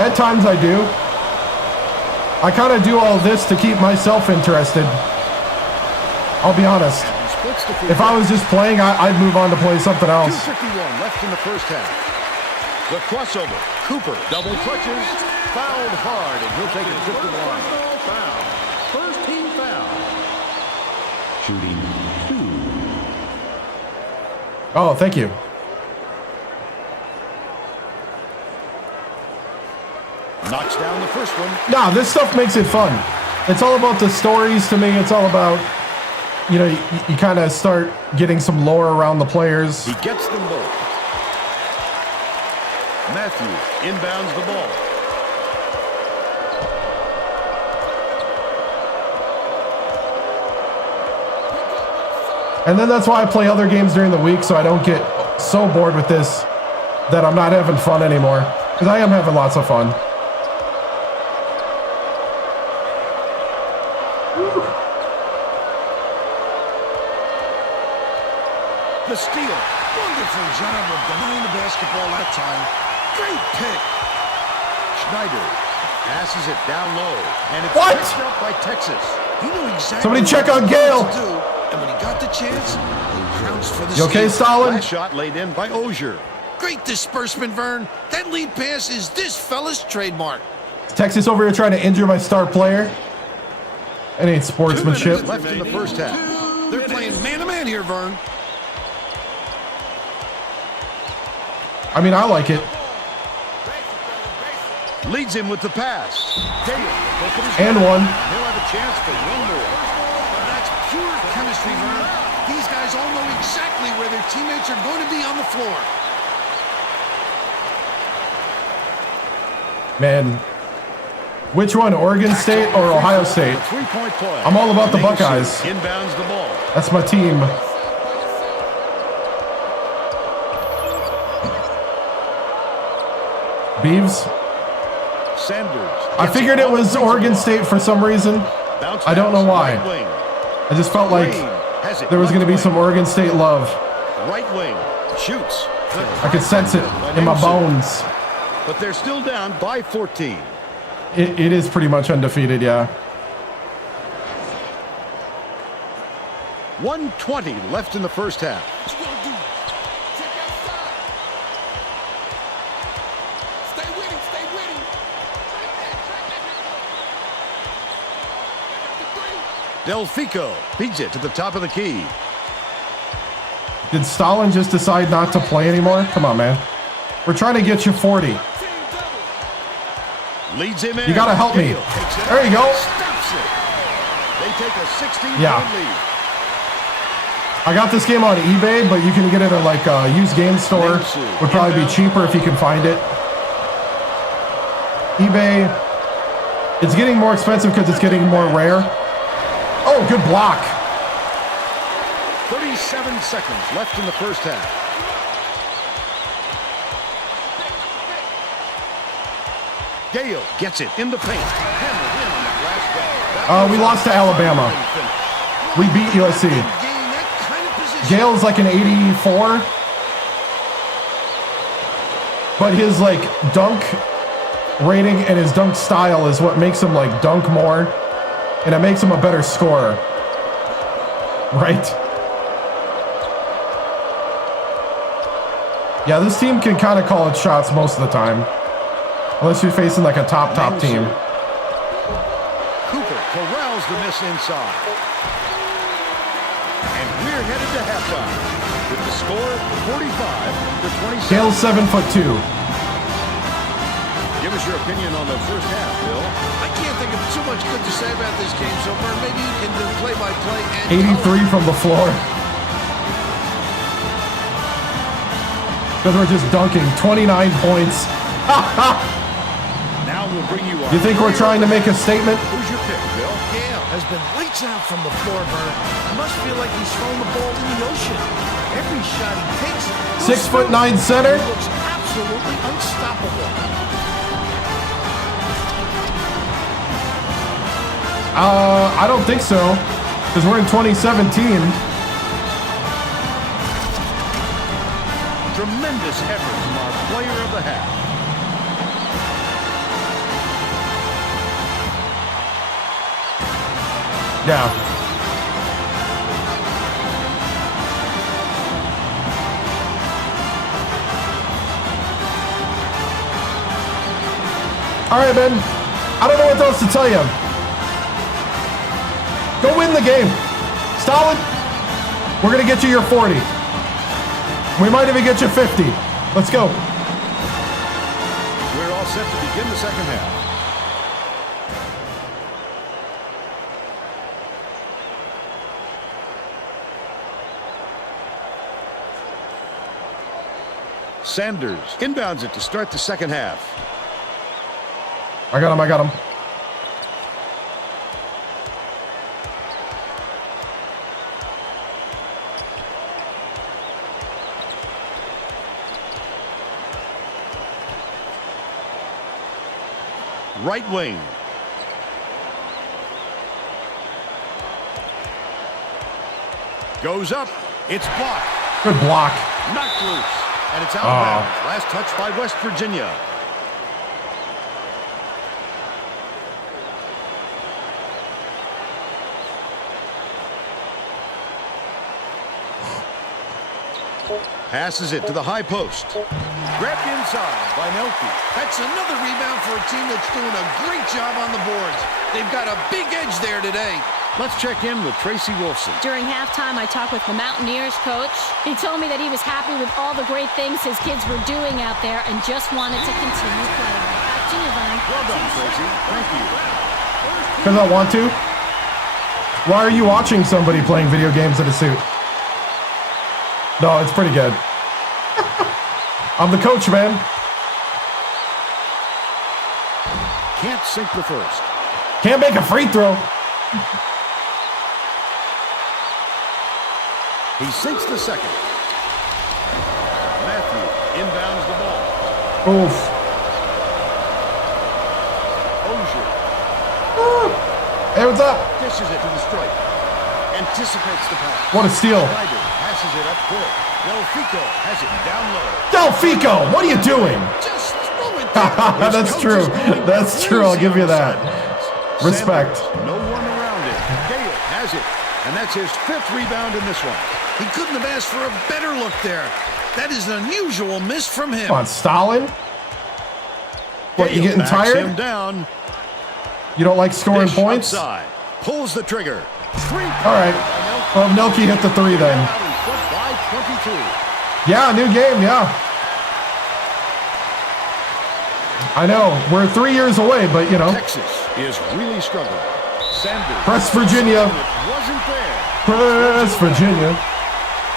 At times I do. I kind of do all this to keep myself interested. I'll be honest. He splits the free If I was just playing, I'd move on to play something else. 2:51 left in the first half. The crossover. Cooper double clutches. Fouled hard, and he'll take a trip to the line. Foul. First team foul. Shooting 2. Oh, thank you. Knocks down the first one. Nah, this stuff makes it fun. It's all about the stories to me. It's all about, you know, you kind of start getting some lore around the players. He gets them both. Matthews inbounds the ball. And then that's why I play other games during the week, so I don't get so bored with this that I'm not having fun anymore. Because I am having lots of fun. The steal. Wonderful job of denying the basketball that time. Great pick. Schneider passes it down low, and it's What? picked up by Texas. He knew exactly Somebody check what on he Gale. wanted to do, and when he got the chance, he trounced for the You okay, steal. Stalin? Last shot laid in by Ozier. Great disbursement, Vern. That lead pass is this fella's trademark. Texas over here trying to injure my star player. It ain't 2 sportsmanship. minutes left in the first half. They're playing man-to-man here, Vern. I mean, I like it. Leads him with the pass. And one. He'll have a chance for one more. That's pure chemistry, Vern. These guys all know exactly where their teammates are going to be on the floor. Man, which one, Oregon State or Ohio State? Three-point play. I'm all about the Buckeyes. Inbounds the ball. That's my team. Beeves? Sanders. I figured it was Oregon State for some reson. I don't know why. I just felt like there was going to be some Oregon State love. Right wing. Shoots. I could sense it in my bones. But they're still down by 14. It is pretty much undefeated, yeah. 1:20 left in the first half. Delfico beats it to the top of the key. Did Stalin just decide not to play anymore? Come on, man. We're trying to get you 40. Leads him in. You gotta help me. There you go. Stops it. They take a 16-point lead. I got this game on eBay, but you can get it at like a used game store. Would probably be cheaper if you can find it. eBay, it's getting more expensive because it's getting more rare. Oh, good block. 37 seconds left in the first half. Gale gets it in the paint. Hammered in on that last ball. We lost to Alabama. We beat USC. Gale's like an 84. But his like dunk rating and his dunk style is what makes him like dunk more. And it makes him a better scorer. Right? Yeah, this team can kind of call its shots most of the time. Unless you're facing like a top team. Cooper corrals the miss inside. And we're headed to halftime with the score 45-27. Gale's 7'2". Give us your opinion on the first half, Bill. I can't think of too much good to say about this game so far. Maybe you can do play-by-play and 83 from the floor. Because we're just dunking. 29 points. Now we'll bring you on. You think we're trying to make a statement? Who's your pick, Bill? Gale has been lights out from the floor, Vern. It must feel like he's throwing the ball in the ocean. Every shot he takes, 6'9" center. He looks absolutely unstoppable. I don't think so, because we're in 2017. Tremendous effort from our player of the half. Yeah. All right, Ben. I don't know what else to tell you. Go win the game. Stalin, we're going to get you your 40. We might even get you 50. Let's go. We're all set to begin the second half. Sanders inbounds it to start the second half. I got him. Right wing. Goes up. It's blocked. Good block. Knocked loose. And it's out of bounds. Last touch by West Virginia. passes it to the high post. Grabbed inside by Nelke. That's another rebound for a team that's doing a great job on the boards. They've got a big edge there today. Let's check in with Tracy Wolfson. During halftime, I talked with the Mountaineers coach. He told me that he was happy with all the great things his kids were doing out there and just wanted to continue playing. Back to you, Vern. Well done, Tracy. Thank you. Because I want to. Why are you watching somebody playing video games in a suit? No, it's pretty good. I'm the coach, man. Can't sink the first. Can't make a free throw. He sinks the second. Matthew inbounds the ball. Oof. Ozier Hey, what's up? dishes it to the stripe. Anticipates the pass. What a steal. Snyder passes it up court. Delfico has it down low. Delfico, what are you doing? Just throw it there. That's true. That's true. I'll give you that. Respect. Sanders, no one around it. Gale has it. And that's his 5th rebound in this one. He couldn't have asked for a better look there. That is an unusual miss from him. Come on, Stalin. What, you Gale getting backs tired? him down. You don't like scoring Dish points? outside. Pulls the trigger. All right. Well, Nelke hit the 3 then. By 22. Yeah, new game, yeah. I know. We're 3 years away, but, you know. Texas is really struggling. Sanders. Press Virginia. It wasn't there. Press Virginia.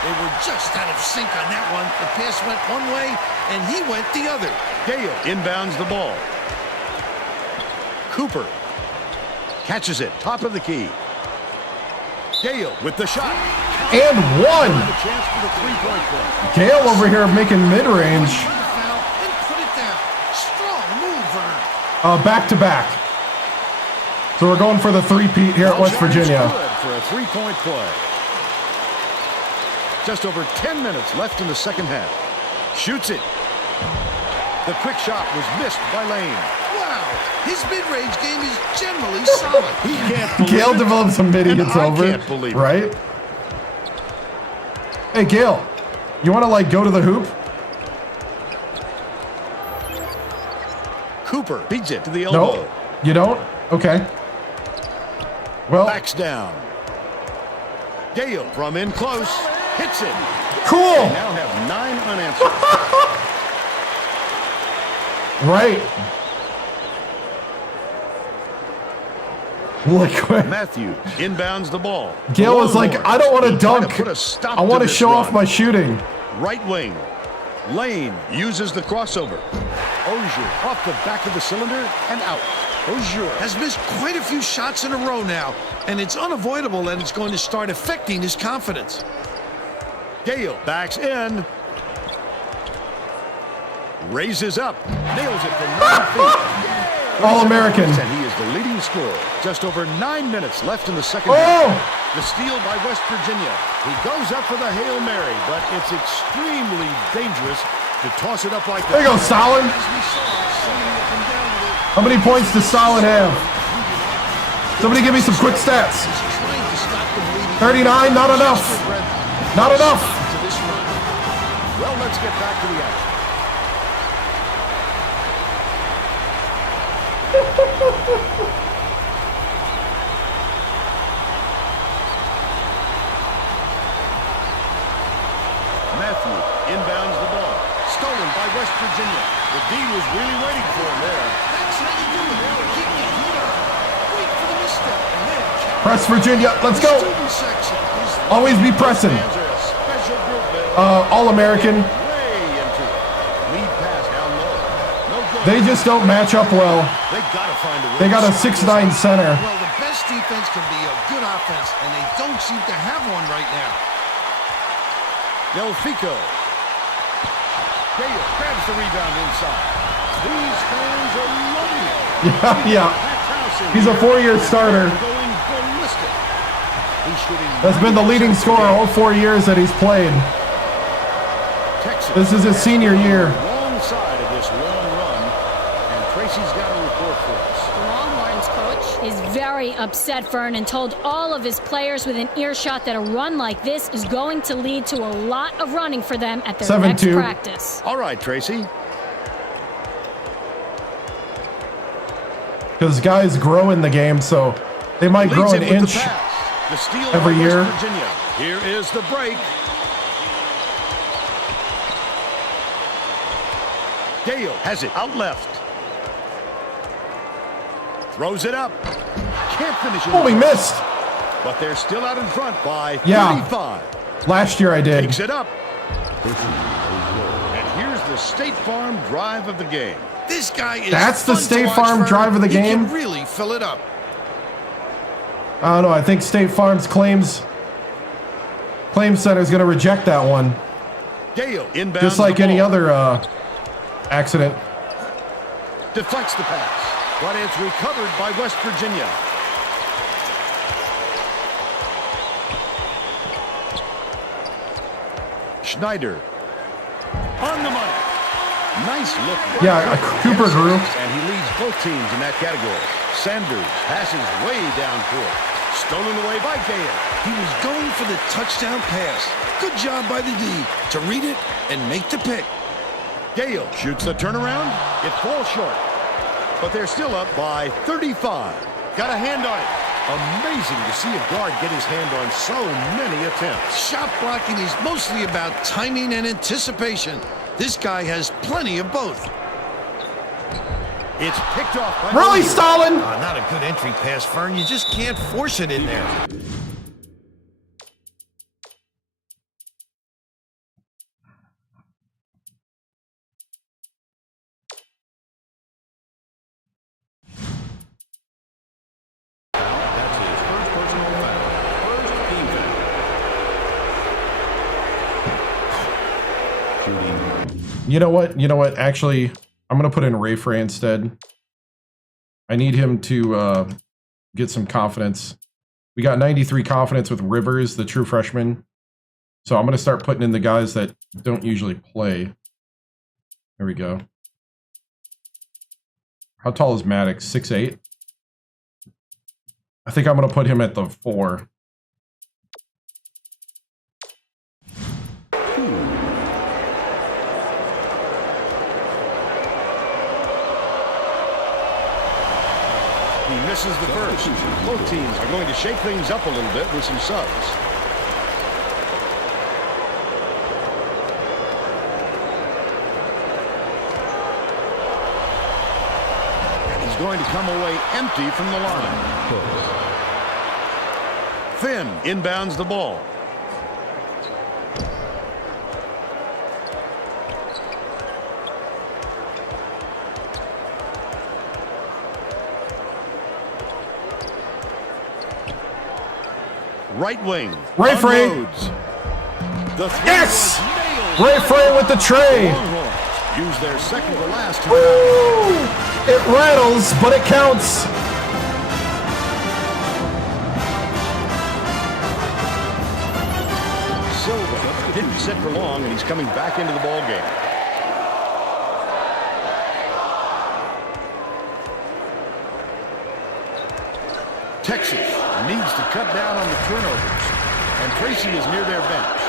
They were just out of sync on that one. The pass went one way, and he went the other. Gale inbounds the ball. Cooper catches it, top of the key. Gale with the shot. And one. A chance for the three-point play. Gale over here making mid-range. The foul and put it down. Strong move, Vern. Back-to-back. So we're going for the three-peat here at West Well, Johnny's Virginia. good for a three-point play. Just over 10 minutes left in the second half. Shoots it. The quick shot was missed by Lane. Wow, his mid-range game is generally solid. He can't believe Gale it. develops a mid, he And gets I over. can't believe it. Right? Hey, Gale. You want to, like, go to the hoop? Cooper beats it to the elbow. No. You don't? Okay. Well, Backs down. Gale from in close. Hits it. cool. Now have 9 unanswered. Right. Look, Matthew inbounds the ball. Gale was like, I don't want to dunk. Put a stop I want to this show off run. my shooting. Right wing. Lane uses the crossover. Ozier off the back of the cylinder and out. Ozier has missed quite a few shots in a row now, and it's unavoidable that it's going to start affecting his confidence. Gale backs in. Raises up. Nails it from 9 feet. All-American. And he is the leading scorer. Just over 9 minutes left in the second Oh! half. The steal by West Virginia. He goes up for the Hail Mary, but it's extremely dangerous to toss it up like that. There you go, Stalin. How many points does Stalin have? Somebody give me some quick stats. 39, not enough. Not enough. Well, let's get back to the action. Matthew inbounds the ball. Stolen by West Virginia. The D was really waiting for him there. That's how you do it. Keep the heat on. Wait for the misstep, and then Press Virginia. Let's go. student section is Always be pressing. Fans are a special group, Bill. All-American. Way into it. Lead pass down low. No good. They just don't match up well. They gotta find a way. They got a to stop 6'9" this. center. Well, the best defense can be a good offense, and they don't seem to have one right now. Delfico. Gale grabs the rebound inside. These fans are loving it. Yeah. Packed house in He's a here. 4-year starter. Going ballistic. He's shooting That's been the leading 90% scorer all 4 years that he's played. Texas. This is his senior year. Wrong side of this long run, and Tracy's got a report for us. The Longhorns coach is very upset, Vern, and told all of his players within earshot that a run like this is going to lead to a lot of running for them at their next practice. All right, Tracy. Because guys grow in the game, so they might grow an inch every year. Virginia. Here is the break. Gale has it out left. Throws it up. Can't finish it. Oh, we missed. But they're still out in front by 35. Last year I did. Takes it up. And here's the State Farm drive of the game. This guy is That's the State Farm drive of the game? He can really fill it up. I don't know. I think State Farm's Claims Center is going to reject that one. Gale inbounds just like any other accident. Deflects the pass. But it's recovered by West Virginia. Schneider on the money. Nice look. Yeah, Cooper grew. And he leads both teams in that category. Sanders passes way down court. Stolen away by Gale. He was going for the touchdown pass. Good job by the D to read it and make the pick. Gale shoots the turnaround. It falls short. But they're still up by 35. Got a hand on it. Amazing to see a guard get his hand on so many attempts. Shot blocking is mostly about timing and anticipation. This guy has plenty of both. It's picked off by Really, Stalin? Not a good entry pass, Fern. You just can't force it in there. You know what? Actually, I'm going to put in Ray Frey instead. I need him to get some confidence. We got 93 confidence with Rivers, the true freshman. So I'm going to start putting in the guys that don't usually play. There we go. How tall is Maddox? 6'8"? I think I'm going to put him at the 4. He misses the first. Both teams are going to shake things up a little bit with some subs. And he's going to come away empty from the line. Finn inbounds the ball. Right wing. Ray Frey. Yes! Ray Frey with the tray. Use their second to last. Woo! It rattles, but it counts. Silva didn't sit for long, and he's coming back into the ball game. Texas needs to cut down on the turnovers, and Tracy is near their bench.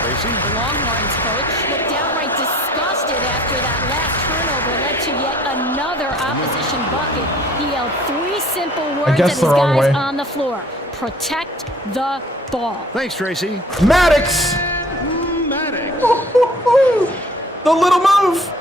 Tracy? The Longhorns coach looked downright disgusted after that last turnover led to yet another opposition bucket. He yelled 3 simple words at his guys on the floor. Protect the ball. Thanks, Tracy. Maddox! Maddox. The little move.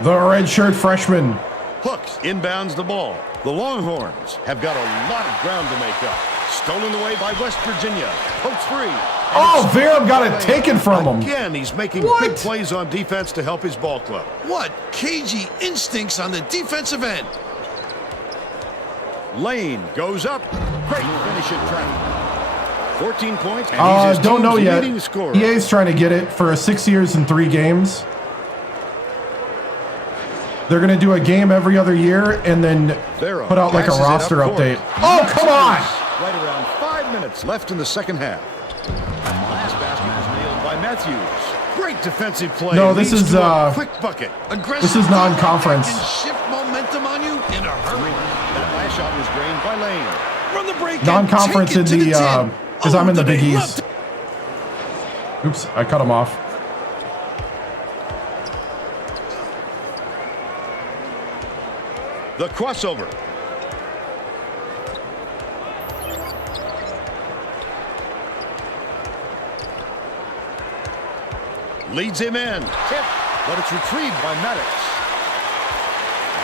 The redshirt freshman. Hooks inbounds the ball. The Longhorns have got a lot of ground to make up. Stolen away by West Virginia. Pokes free. Oh, Verum got it taken from him. Again, he's making big plays on defense to help his ball club. What cagey instincts on the defensive end. Lane goes up. Great finish at track. 14 points. And he's his don't know team's yet. leading scorer. EA's trying to get it for 6 years and 3 games. They're going to do a game every other year and then put out like a roster update. Oh, come on! Right around 5 minutes left in the second half. Last basket was nailed by Matthews. Great defensive play. No, this Leads is to a quick bucket. this is non-conference. Can shift momentum on you in a hurry. That last shot was drained by Lane. Run the break. Non-conference in the because I'm in the Big East. Oops, I cut him off. The crossover. Leads him in. Tip, but it's retrieved by Maddox.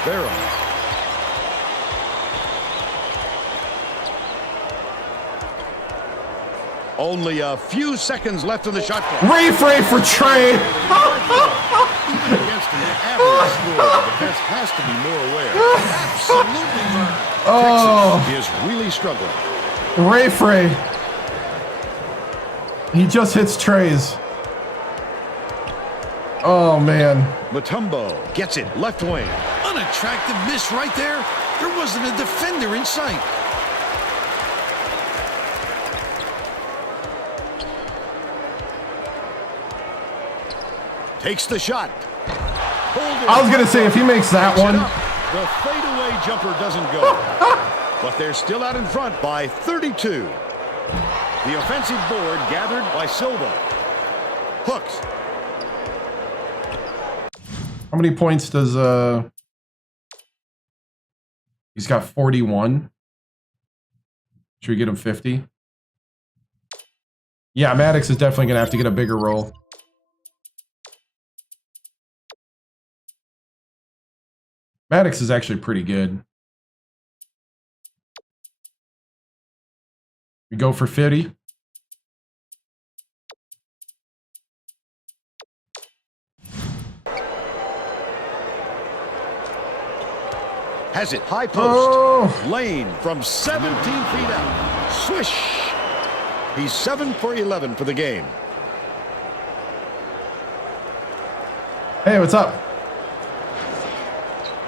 Barron. Only a few seconds left in the shot clock. Refray for Trey. Against an average score, the defense has to be more aware. Absolutely, Vern. Oh, Texas is really struggling. Refray. He just hits Trey's. Oh man. Mutombo gets it left wing. Unattractive miss right there. There wasn't a defender in sight. Takes the shot. I was gonna say if he makes that one. The fadeaway jumper doesn't go. But they're still out in front by 32. The offensive board gathered by Silva. Hooks. How many points does he's got 41. Should we get him 50? Yeah, Maddox is definitely gonna have to get a bigger role. Maddox is actually pretty good. We go for 50. Has it high post. Oh. Lane from 17 feet out. Swish. He's 7 for 11 for the game. Hey, what's up?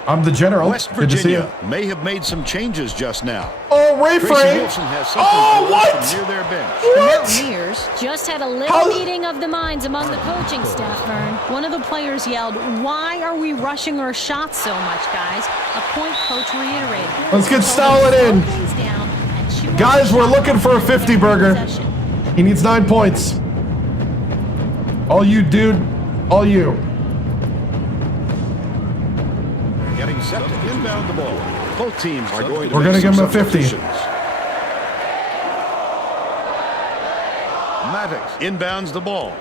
I'm the general. West Good to see you. Virginia may have made some changes just now. Oh, Ray Tracy Frey. Wilson has something Oh, to what? learn from near their bench. The What? Mountaineers just had a little How- meeting of the minds among the coaching staff, Vern. One of the players yelled, "Why are we rushing our shots so much, guys?" A point coach reiterated. Let's get Told them to Stalin in. slow things down and chew up Guys, the we're shot looking for a 50 burger. possession. He needs 9 points. All you, dude. All you. Getting set to inbound the ball. Both teams are going to We're make gonna give some him a 50. substitutions. Maddox inbounds the ball.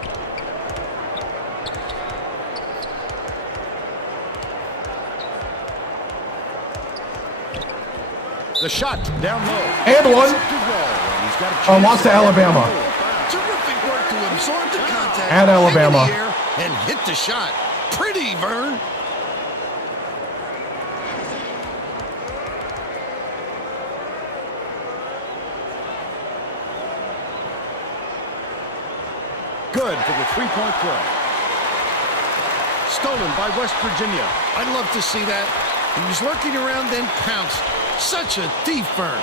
The shot down low. And one. Lost to Alabama. Terrific work to absorb the contact. At Alabama. hang in the air, and hit the shot. Pretty, Vern. Good for the three-point play. Stolen by West Virginia. I'd love to see that. He was lurking around, then pounced. Such a thief, Vern.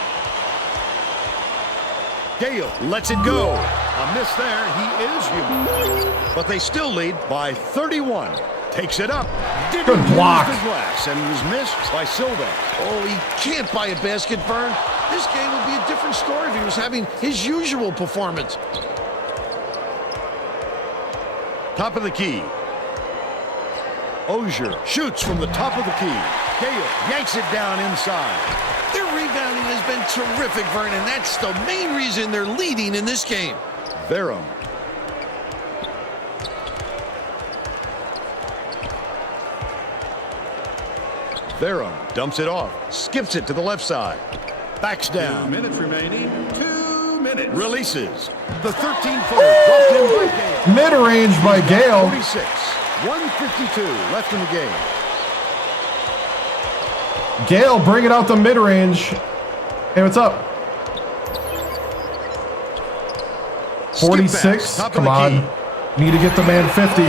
Gale lets it go. A miss there. He is human. But they still lead by 31. Takes it up. Didn't Good block. use the glass and was missed by Silva. Oh, he can't buy a basket, Vern. This game would be a different story if he was having his usual performance. Top of the key. Ozier shoots from the top of the key. Gale yanks it down inside. Their rebounding has been terrific, Vern, and that's the main reason they're leading in this game. Barron. Barron dumps it off. Skips it to the left side. Backs down. 2 minutes remaining. 2 minutes. Releases. The 13-footer dropped in by Gale. Mid-range by Gale. 46. 152 left in the game. Gale bringing out the mid-range. Hey, what's up? 46. Top of Come the on. key. Need to get the man 50.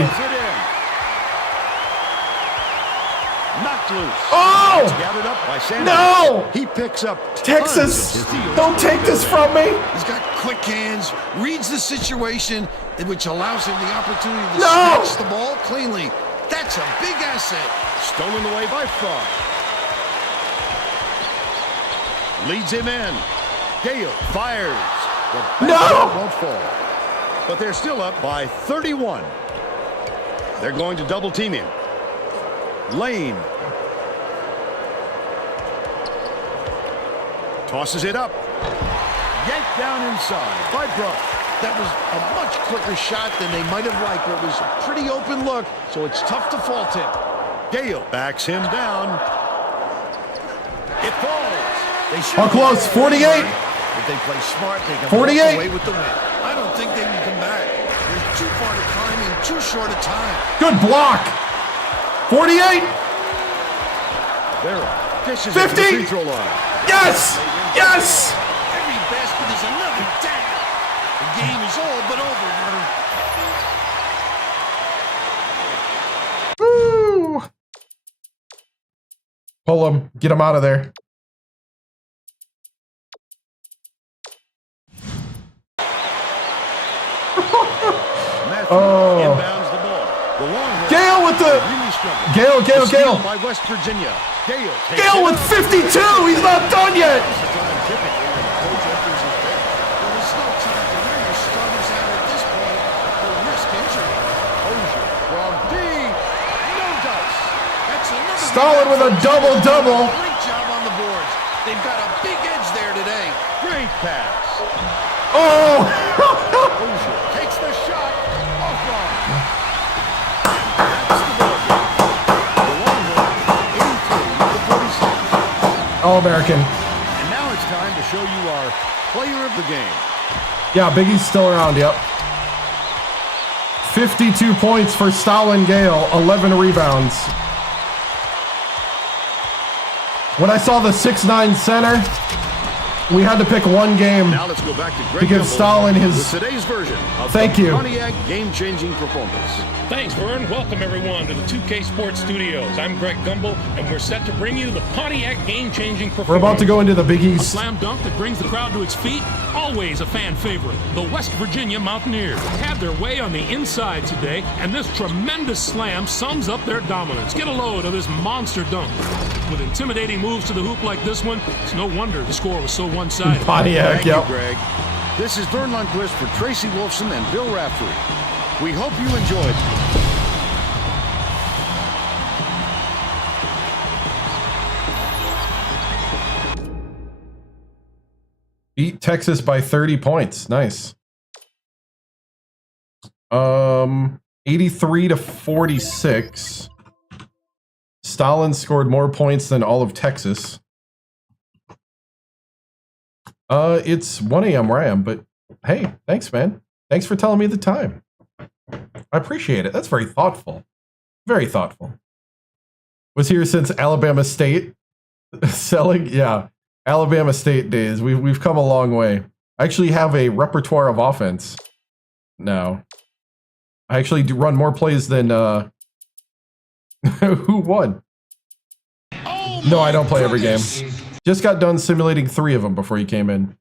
Knocked knocked loose. Oh! It's gathered up by Sanders. No! He picks up Texas, tons of his don't take this from me. He's got quick hands, reads the situation, which allows him the opportunity to No! snatch the ball cleanly. That's a big asset. Stolen away by Fromm. Leads him in. Gale fires. The No! won't fall. But they're still up by 31. They're going to double team him. Lane. Tosses it up. Yanked down inside by Brook. That was a much quicker shot than they might have liked, but it was a pretty open look, so it's tough to fault him. Gale backs him down. It falls. They should How close? 48. If they play smart, they can 48. walk away with the win. I don't think they can come back. They're too far to climb in too short a time. Good block. 48. There. Dishes 50. it to the free throw line. Yes. Yes. Every basket is another tap. The game is all but over, Vern. Woo. Pull him. Get him out of there. Oh. Inbounds the ball. The Longhorns Gale with the really struggle. Gale. The steal by West Virginia. Gale takes Gale it with up. 52. He's not done yet. Typically, when the coach enters his bench, Well, there's no time to wear your starters out at this point. They'll risk injury. Ozier from deep. No dice. That's another Stalin with a double-double. Great job on the boards. They've got a big edge there today. Great pass. Oh. Ozier takes the shot. Off line. That's the ball game. The Longhorns 83 to 46. All American. And now it's time to show you our player of the game. Yeah, Biggie's still around. Yep. 52 points for Stalin Gale. 11 rebounds. When I saw the 6'9" center, we had to pick one game. Now let's go back to Greg To give Gumbel Stalin his- with today's version of Thank the you. Pontiac game-changing performance. Thanks, Vern. Welcome, everyone, to the 2K Sports Studios. I'm Greg Gumbel, and we're set to bring you the Pontiac game-changing performance. We're about to go into the Big A East. slam dunk that brings the crowd to its feet. Always a fan favorite. The West Virginia Mountaineers had their way on the inside today, and this tremendous slam sums up their dominance. Get a load of this monster dunk. With intimidating moves to the hoop like this one, it's no wonder the score was so one-sided. Pontiac, Thank you, yep. Greg. This is Vern Lundquist for Tracy Wolfson and Bill Raftery. We hope you enjoyed. Beat Texas by 30 points. Nice. 83 to 46. Stalin scored more points than all of Texas. It's 1 a.m. where I am, but hey, thanks, man. Thanks for telling me the time. I appreciate it. That's very thoughtful. Very thoughtful. Was here since Alabama State selling? Yeah. Alabama State days. We've come a long way. I actually have a repertoire of offense now. I actually do run more plays than who won? No, I don't play every game. Just got done simulating 3 of them before you came in.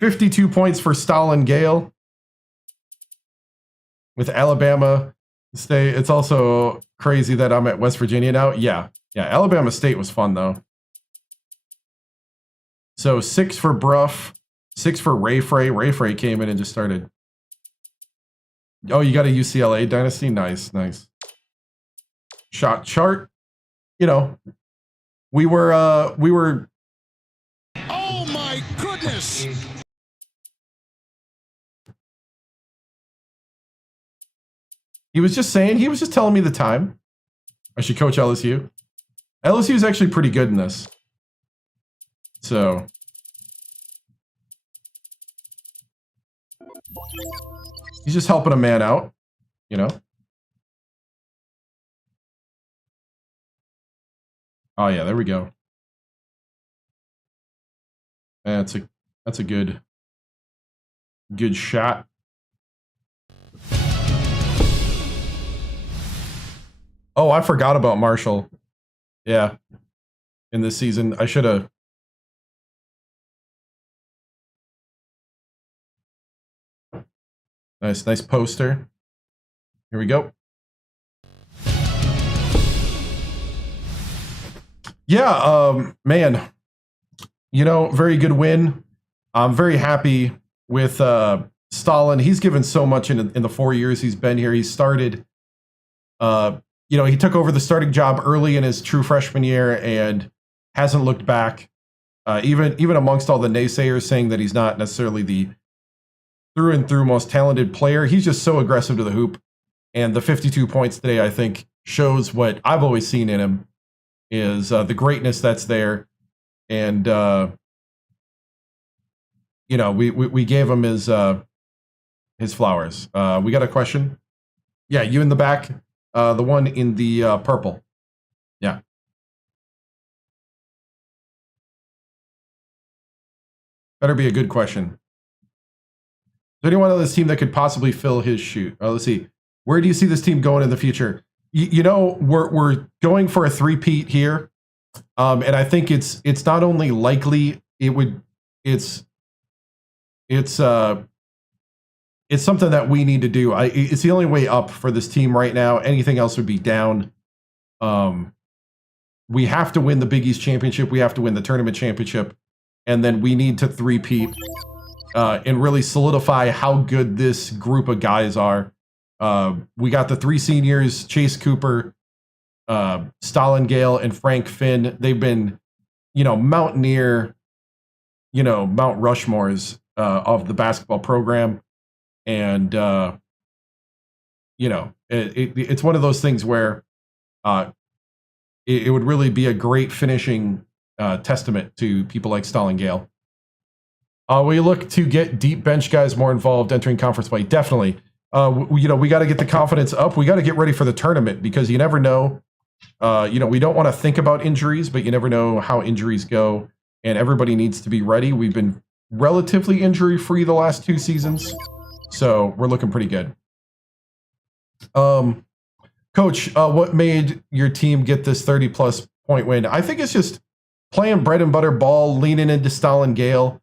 52 points for Stalin Gale. With Alabama State. It's also crazy that I'm at West Virginia now. Yeah. Alabama State was fun, though. So 6 for Bruff. 6 for Ray Frey. Ray Frey came in and just started. Oh, you got a UCLA dynasty? Nice. Shot chart. You know, we were Oh my goodness! he was just telling me the time. I should coach LSU. LSU is actually pretty good in this. So he's just helping a man out, you know. Oh yeah, there we go. That's a good shot. Oh, I forgot about Marshall. Yeah. In this season, I should have. Nice poster. Here we go. Yeah, man, very good win. I'm very happy with Stalin. He's given so much in the 4 years he's been here. He started, he took over the starting job early in his true freshman year and hasn't looked back. Even amongst all the naysayers saying that he's not necessarily the through and through most talented player, he's just so aggressive to the hoop. And the 52 points today, I think, shows what I've always seen in him, is the greatness that's there. And we gave him his flowers. We got a question. Yeah, you in the back, the one in the purple. Yeah. Better be a good question. Is there anyone on this team that could possibly fill his shoe? Let's see. Where do you see this team going in the future? We're going for a three-peat here, and I think it's not only likely, it's something that we need to do. It's the only way up for this team right now. Anything else would be down. We have to win the Big East championship. We have to win the tournament championship, and then we need to three-peat and really solidify how good this group of guys are. We got the 3 seniors, Chase Cooper, Stalin Gale, and Frank Finn. They've been, Mountaineer, Mount Rushmores of the basketball program. And, it's one of those things where it would really be a great finishing testament to people like Stalin Gale. We look to get deep bench guys more involved entering conference play. Definitely. We got to get the confidence up. We got to get ready for the tournament because you never know. We don't want to think about injuries, but you never know how injuries go, and everybody needs to be ready. We've been relatively injury-free the last 2 seasons, so we're looking pretty good. Coach, what made your team get this 30-plus point win? I think it's just playing bread and butter ball, leaning into Stalin Gale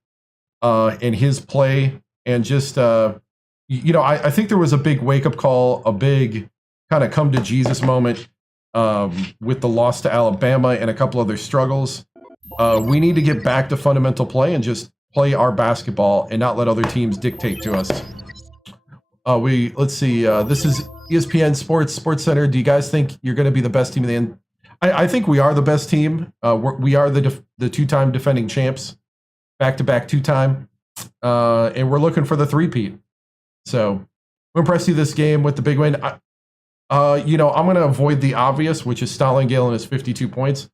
and his play, and just I think there was a big wake-up call, a big kind of come-to-Jesus moment with the loss to Alabama and a couple other struggles. We need to get back to fundamental play and just play our basketball and not let other teams dictate to us. Let's see. This is ESPN Sports Center. Do you guys think you're going to be the best team in the end? I think we are the best team. We are the 2-time defending champs, back-to-back 2-time, and we're looking for the three-peat. So I'm impressed with this game with the big win. I'm going to avoid the obvious, which is Stalin Gale and his 52 points.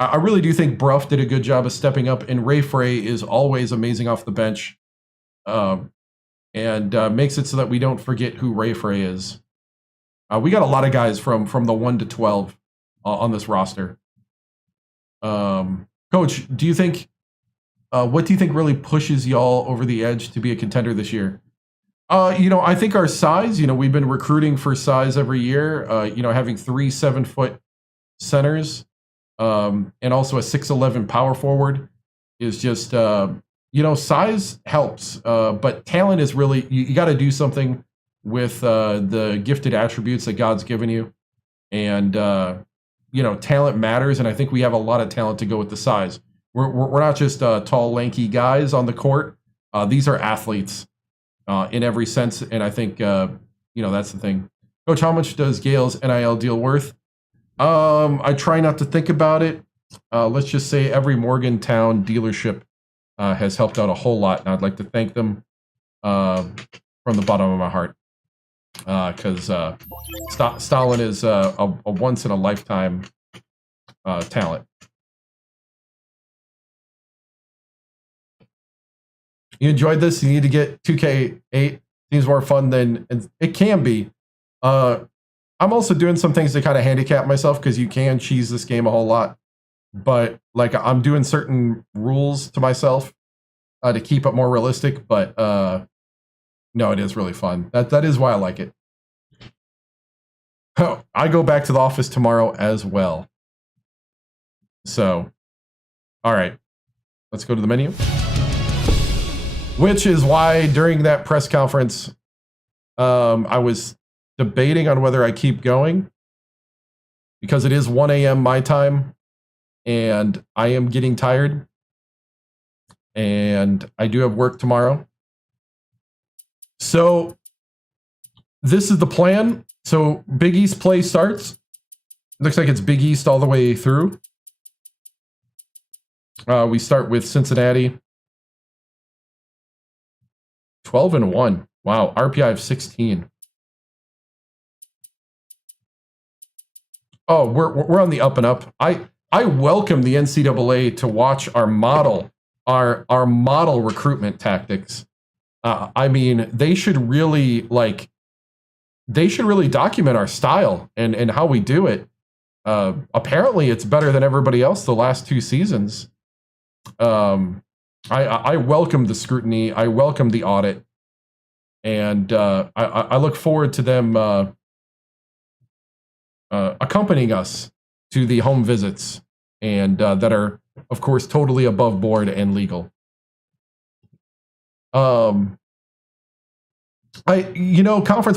I really do think Bruff did a good job of stepping up, and Ray Frey is always amazing off the bench, and makes it so that we don't forget who Ray Frey is. We got a lot of guys from the 1 to 12 on this roster. Coach, do you think what do you think really pushes y'all over the edge to be a contender this year? I think our size, we've been recruiting for size every year, having 3 7-foot centers, and also a 6'11" power forward is just, size helps, but talent is really, you got to do something with the gifted attributes that God's given you. And, talent matters. And I think we have a lot of talent to go with the size. We're not just tall, lanky guys on the court. These are athletes. In every sense, and I think that's the thing. Coach, how much does Gale's NIL deal worth? I try not to think about it. Let's just say every Morgantown dealership has helped out a whole lot, and I'd like to thank them from the bottom of my heart, because Stalin is a once in a lifetime talent. You enjoyed this? You need to get 2K8. Seems more fun than it can be. I'm also doing some things to kind of handicap myself because you can cheese this game a whole lot. But I'm doing certain rules to myself to keep it more realistic. But no, it is really fun. That is why I like it. Oh, I go back to the office tomorrow as well. So, all right, let's go to the menu. Which is why during that press conference, I was debating on whether I keep going because it is 1 a.m. my time and I am getting tired and I do have work tomorrow. So this is the plan. So Big East play starts. Looks like it's Big East all the way through. We start with Cincinnati. 12-1. Wow, RPI of 16. Oh, we're on the up and up. I welcome the NCAA to watch our model recruitment tactics. I mean, they should really document our style and how we do it. Apparently, it's better than everybody else the last 2 seasons. I welcome the scrutiny. I welcome the audit, and I look forward to them accompanying us to the home visits, and that are, of course, totally above board and legal. Conference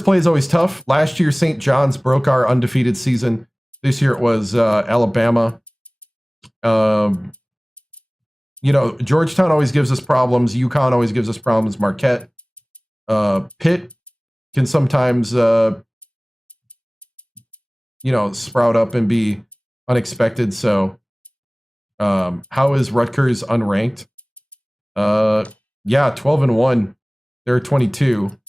play is always tough. Last year, St. John's broke our undefeated season. This year it was Alabama. Georgetown always gives us problems. UConn always gives us problems. Marquette. Pitt can sometimes, sprout up and be unexpected. So, how is Rutgers unranked? 12-1. They're 22.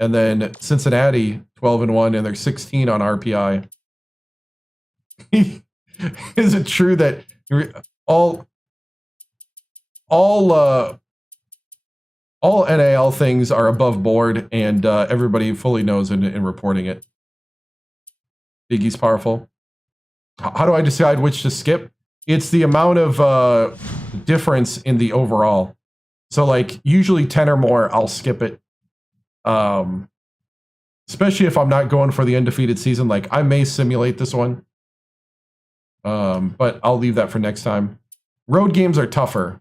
And then Cincinnati, 12-1, and they're 16 on RPI. Is it true that all NAL things are above board and everybody fully knows in reporting it? Big East powerful. How do I decide which to skip? It's the amount of difference in the overall. So like usually 10 or more, I'll skip it. Especially if I'm not going for the undefeated season. Like I may simulate this one. But I'll leave that for next time. Road games are tougher.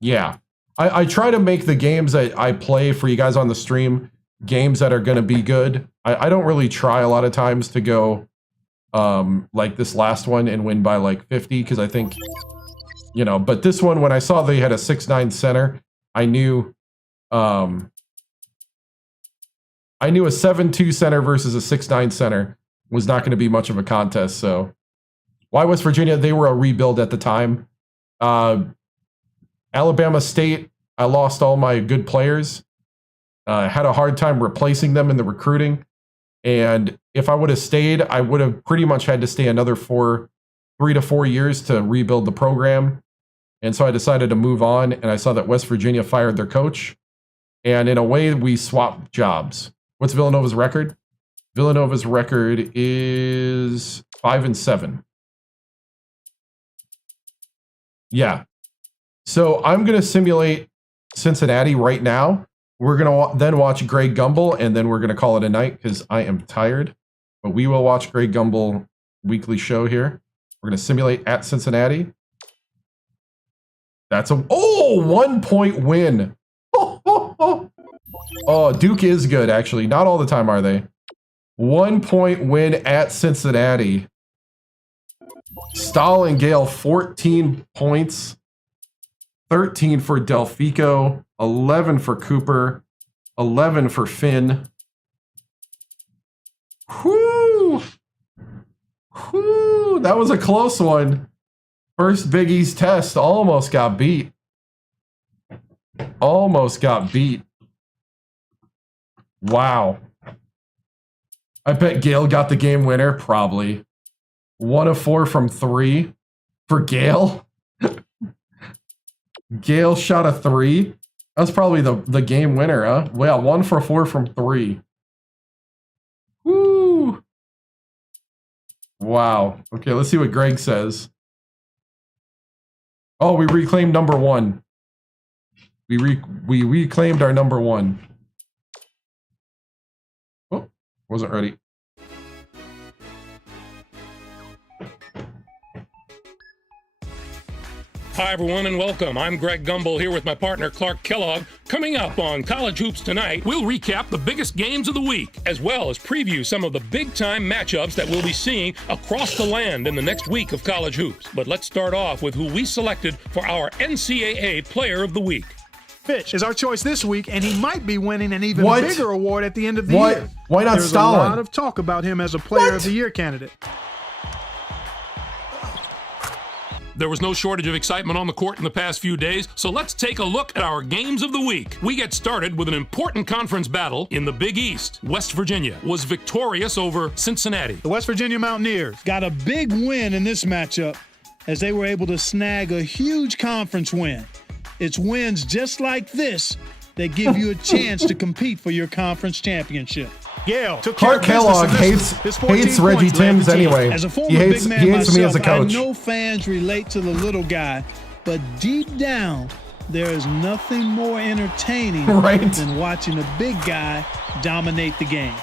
Yeah. I try to make the games that I play for you guys on the stream games that are going to be good. I don't really try a lot of times to go like this last one and win by like 50 because I think, but this one, when I saw they had a 6'9" center, I knew a 7'2" center versus a 6'9" center was not going to be much of a contest. So why West Virginia? They were a rebuild at the time. Alabama State, I lost all my good players. Had a hard time replacing them in the recruiting. And if I would have stayed, I would have pretty much had to stay another 3 to 4 years to rebuild the program. And so I decided to move on, and I saw that West Virginia fired their coach. And in a way, we swapped jobs. What's Villanova's record? Villanova's record is 5-7. Yeah. So I'm going to simulate Cincinnati right now. We're going to then watch Greg Gumbel, and then we're going to call it a night because I am tired. But we will watch Greg Gumbel weekly show here. We're going to simulate at Cincinnati. That's a 1-point win. Oh, Duke is good, actually. Not all the time, are they? 1-point win at Cincinnati. Stahl and Gale, 14 points. 13 for Delfico. 11 for Cooper. 11 for Finn. Whoo! Whoo! That was a close one. First Big East test. Almost got beat. Almost got beat. Wow. I bet Gale got the game winner. Probably. 1 of 4 from 3 for Gale. Gale shot a 3. That's probably the game winner, huh? Well, 1 for 4 from 3. Woo! Wow. Okay, let's see what Greg says. Oh, we reclaimed number 1. We reclaimed our number 1. Oh, wasn't ready. Hi, everyone, and welcome. I'm Greg Gumbel here with my partner, Clark Kellogg. Coming up on College Hoops Tonight, we'll recap the biggest games of the week, as well as preview some of the big-time matchups that we'll be seeing across the land in the next week of college hoops. But let's start off with who we selected for our NCAA Player of the Week. Fitch is our choice this week, and he might be winning an even bigger award at the end of the year. Why not Stalin? There's a lot of talk about him as a Player of the Year candidate. There was no shortage of excitement on the court in the past few days, so let's take a look at our games of the week. We get started with an important conference battle in the Big East. West Virginia was victorious over Cincinnati. The West Virginia Mountaineers got a big win in this matchup as they were able to snag a huge conference win. It's wins just like this that give you a chance to compete for your conference championship. Yale took Clark Kellogg hates Reggie Timms anyway. As a former He hates big man myself, me as a coach. I know fans relate to the little guy, but deep down, there is nothing more entertaining than watching a big guy dominate the game.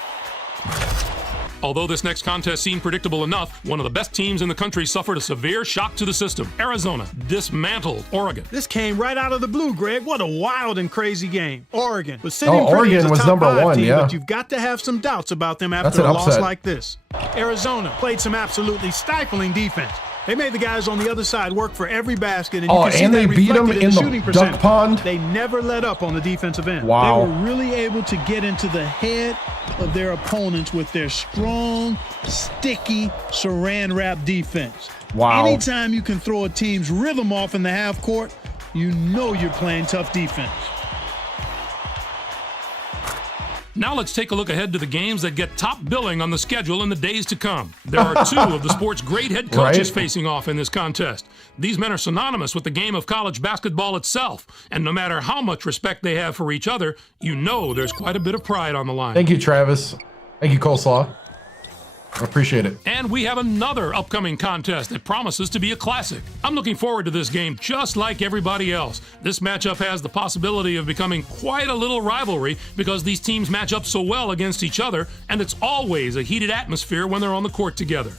Although this next contest seemed predictable enough, one of the best teams in the country suffered a severe shock to the system. Arizona dismantled Oregon. This came right out of the blue, Greg. What a wild and crazy game. Oregon was sitting Oregon was number 1, team, yeah. but you've got to have some doubts about them after a loss like this. Arizona played some absolutely stifling defense. They made the guys on the other side work for every basket, and you can see and they that beat them reflected in the the shooting duck percentage. pond. They never let up on the defensive end. Wow. They were really able to get into the head of their opponents with their strong, sticky, saran wrap defense. Wow. Anytime you can throw a team's rhythm off in the half court, you know you're playing tough defense. Now let's take a look ahead to the games that get top billing on the schedule in the days to come. There are 2 of the sport's great head coaches facing off in this contest. These men are synonymous with the game of college basketball itself, and no matter how much respect they have for each other, you know there's quite a bit of pride on the line. Thank you, Travis. Thank you, Coleslaw. I appreciate it. And we have another upcoming contest that promises to be a classic. I'm looking forward to this game just like everybody else. This matchup has the possibility of becoming quite a little rivalry because these teams match up so well against each other, and it's always a heated atmosphere when they're on the court together.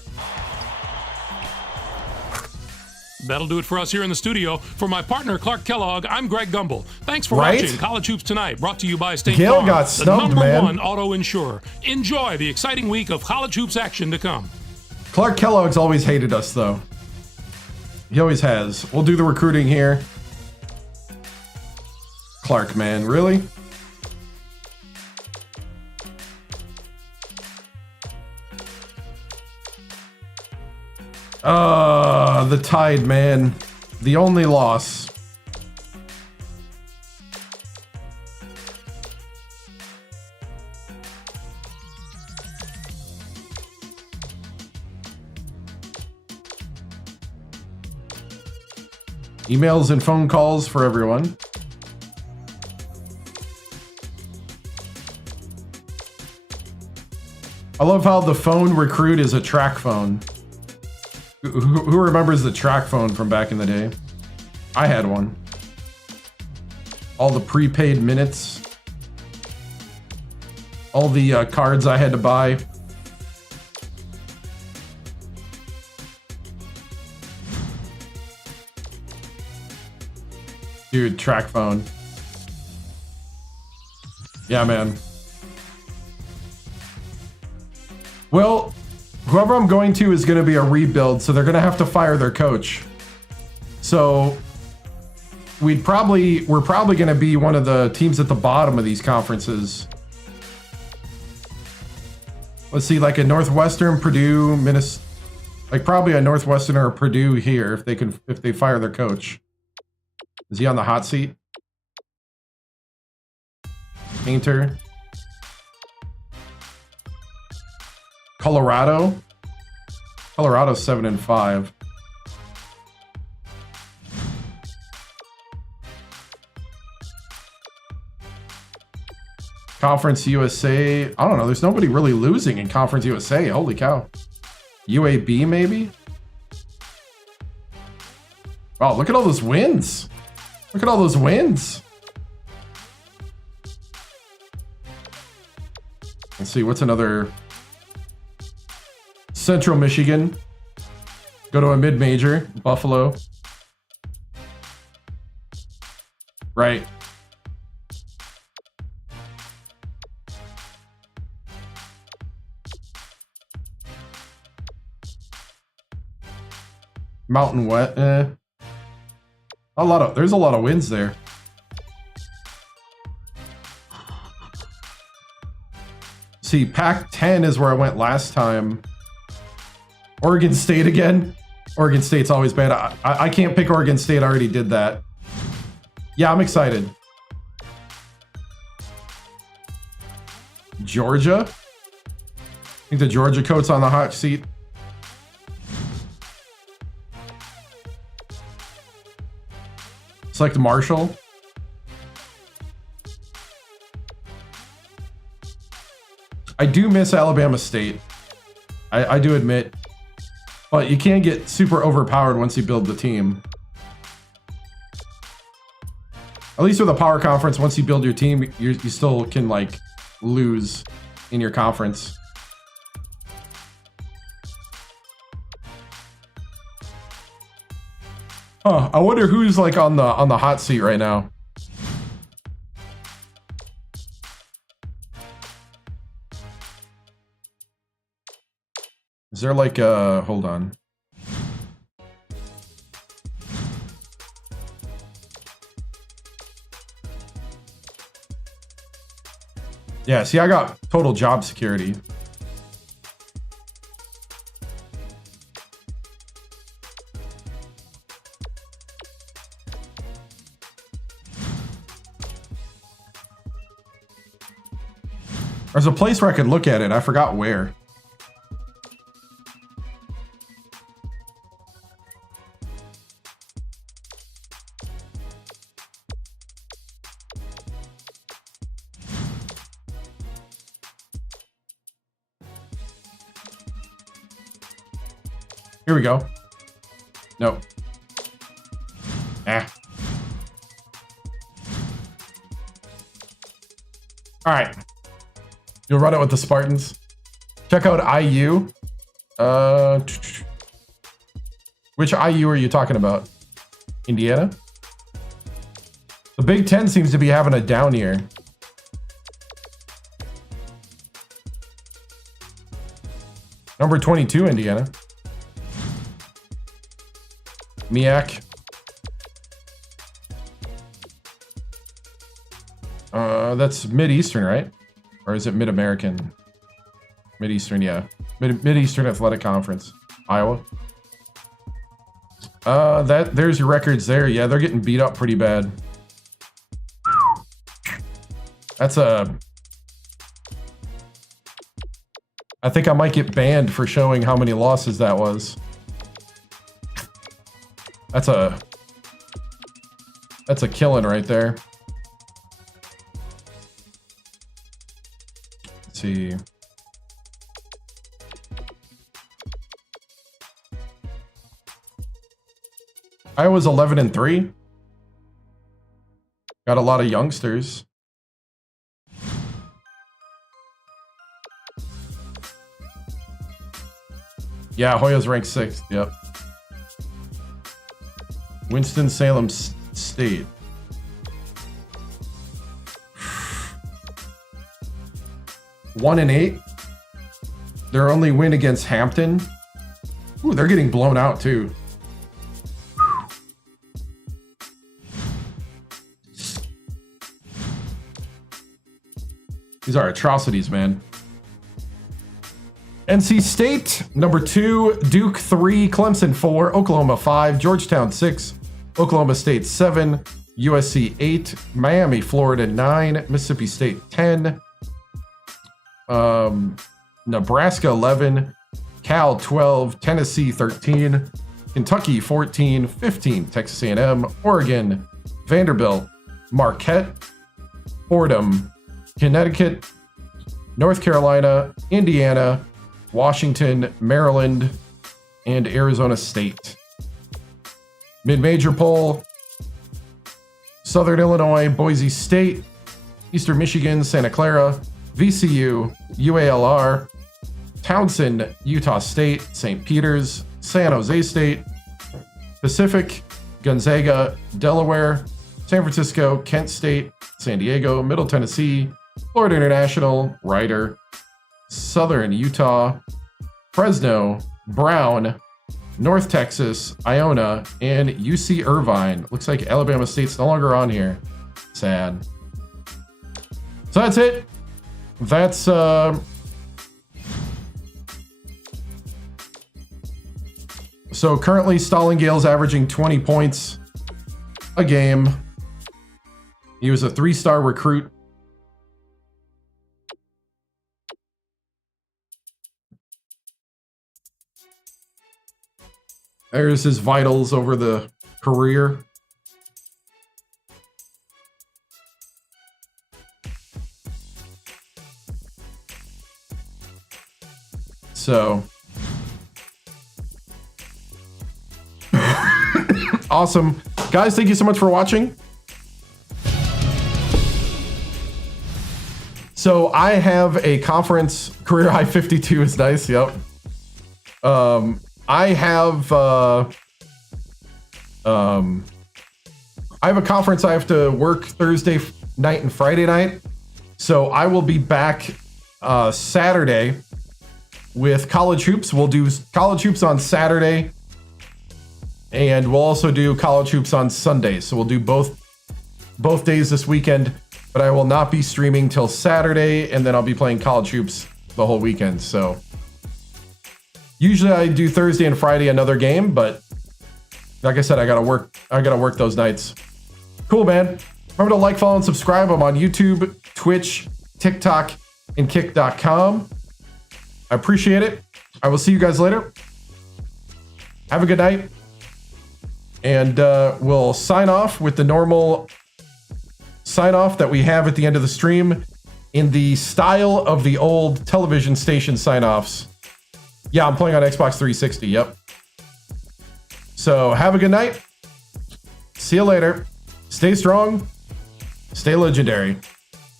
That'll do it for us here in the studio. For my partner, Clark Kellogg, I'm Greg Gumbel. Thanks for watching College Hoops Tonight, brought to you by State Farm, got snubbed, the man. #1 auto insurer. Enjoy the exciting week of college hoops action to come. Clark Kellogg's always hated us, though. He always has. We'll do the recruiting here. Clark, man, really? The Tide, man. The only loss. Emails and phone calls for everyone. I love how the phone recruit is a track phone. Who remembers the track phone from back in the day? I had one. All the prepaid minutes. All the cards I had to buy. Dude, track phone. Yeah, man. Well, whoever I'm going to is going to be a rebuild, so they're going to have to fire their coach. So we're probably going to be one of the teams at the bottom of these conferences. Let's see, like a Northwestern, Purdue, Minnesota, like probably a Northwestern or a Purdue here if they fire their coach. Is he on the hot seat? Painter. Colorado. Colorado's 7-5. Conference USA. I don't know. There's nobody really losing in Conference USA. Holy cow. UAB maybe? Wow, look at all those wins. Look at all those wins. Let's see, what's another? Central Michigan. Go to a mid-major. Buffalo. Right. Mountain West. There's a lot of wins there. See, Pac-10 is where I went last time. Oregon State again. Oregon State's always bad. I can't pick Oregon State. I already did that. Yeah, I'm excited. Georgia. I think the Georgia coat's on the hot seat. Select Marshall. I do miss Alabama State. I do admit. But you can't get super overpowered once you build the team. At least with a power conference, once you build your team, you still can, like, lose in your conference. Huh, I wonder who's, like, on the hot seat right now. Is there like a... Hold on. Yeah, see, I got total job security. There's a place where I could look at it. I forgot where. Here we go. No. Ah. All right. You'll run it with the Spartans. Check out IU. Which IU are you talking about? Indiana? The Big Ten seems to be having a down year. Number 22, Indiana. MEAC. That's Mid-Eastern, right? Or is it Mid-American? Mid-Eastern, yeah. Mid-Eastern Athletic Conference. Iowa. There's your records there. Yeah, they're getting beat up pretty bad. That's a... I think I might get banned for showing how many losses that was. That's a killing right there. Let's see. I was 11-3. Got a lot of youngsters. Yeah, Hoya's ranked 6th. Yep. Winston-Salem State. One and 8. Their only win against Hampton. Ooh, they're getting blown out too. These are atrocities, man. NC State, number 2, Duke 3, Clemson 4, Oklahoma 5, Georgetown 6, Oklahoma State 7, USC 8, Miami, Florida 9, Mississippi State 10, Nebraska 11, Cal 12, Tennessee 13, Kentucky 14, 15, Texas A&M, Oregon, Vanderbilt, Marquette, Fordham, Connecticut, North Carolina, Indiana, Washington, Maryland, and Arizona State. Mid-major poll: Southern Illinois, Boise State, Eastern Michigan, Santa Clara, VCU, UALR, Townsend, Utah State, St. Peter's, San Jose State, Pacific, Gonzaga, Delaware, San Francisco, Kent State, San Diego, Middle Tennessee, Florida International, Ryder, Southern Utah, Fresno, Brown, North Texas, Iona, and UC Irvine. Looks like Alabama State's no longer on here. Sad. So that's it. That's so currently Stallingale's averaging 20 points a game. He was a 3-star recruit. There's his vitals over the career. So awesome. Guys, thank you so much for watching. So I have a conference, career high 52 is nice, yep. I have a conference I have to work Thursday night and Friday night. So I will be back Saturday with college hoops. We'll do college hoops on Saturday, and we'll also do college hoops on Sunday. So we'll do both days this weekend, but I will not be streaming till Saturday, and then I'll be playing college hoops the whole weekend. So usually I do Thursday and Friday another game, but like I said, I gotta work those nights. Cool, man. Remember to like, follow, and subscribe. I'm on YouTube, Twitch, TikTok, and Kick.com. I appreciate it. I will see you guys later. Have a good night. And we'll sign off with the normal sign off that we have at the end of the stream in the style of the old television station sign offs. Yeah, I'm playing on Xbox 360. Yep. So have a good night. See you later. Stay strong. Stay legendary.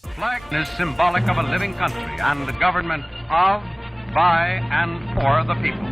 The flag is symbolic of a living country and the government of, by, and for the people.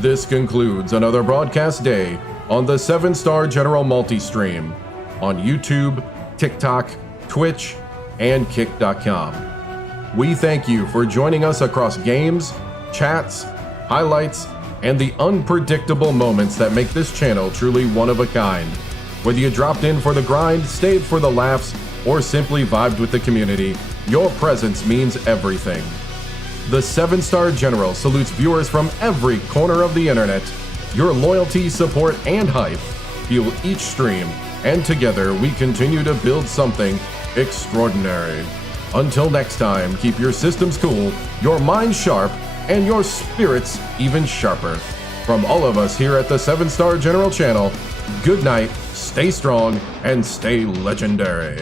This concludes another broadcast day on the 7-Star General Multi-Stream on YouTube, TikTok, Twitch, and Kick.com. We thank you for joining us across games, chats, highlights, and the unpredictable moments that make this channel truly one of a kind. Whether you dropped in for the grind, stayed for the laughs, or simply vibed with the community, your presence means everything. The 7-Star General salutes viewers from every corner of the internet. Your loyalty, support, and hype fuel each stream, and together we continue to build something extraordinary. Until next time, keep your systems cool, your minds sharp, and your spirits even sharper. From all of us here at the 7-Star General channel, good night, stay strong, and stay legendary.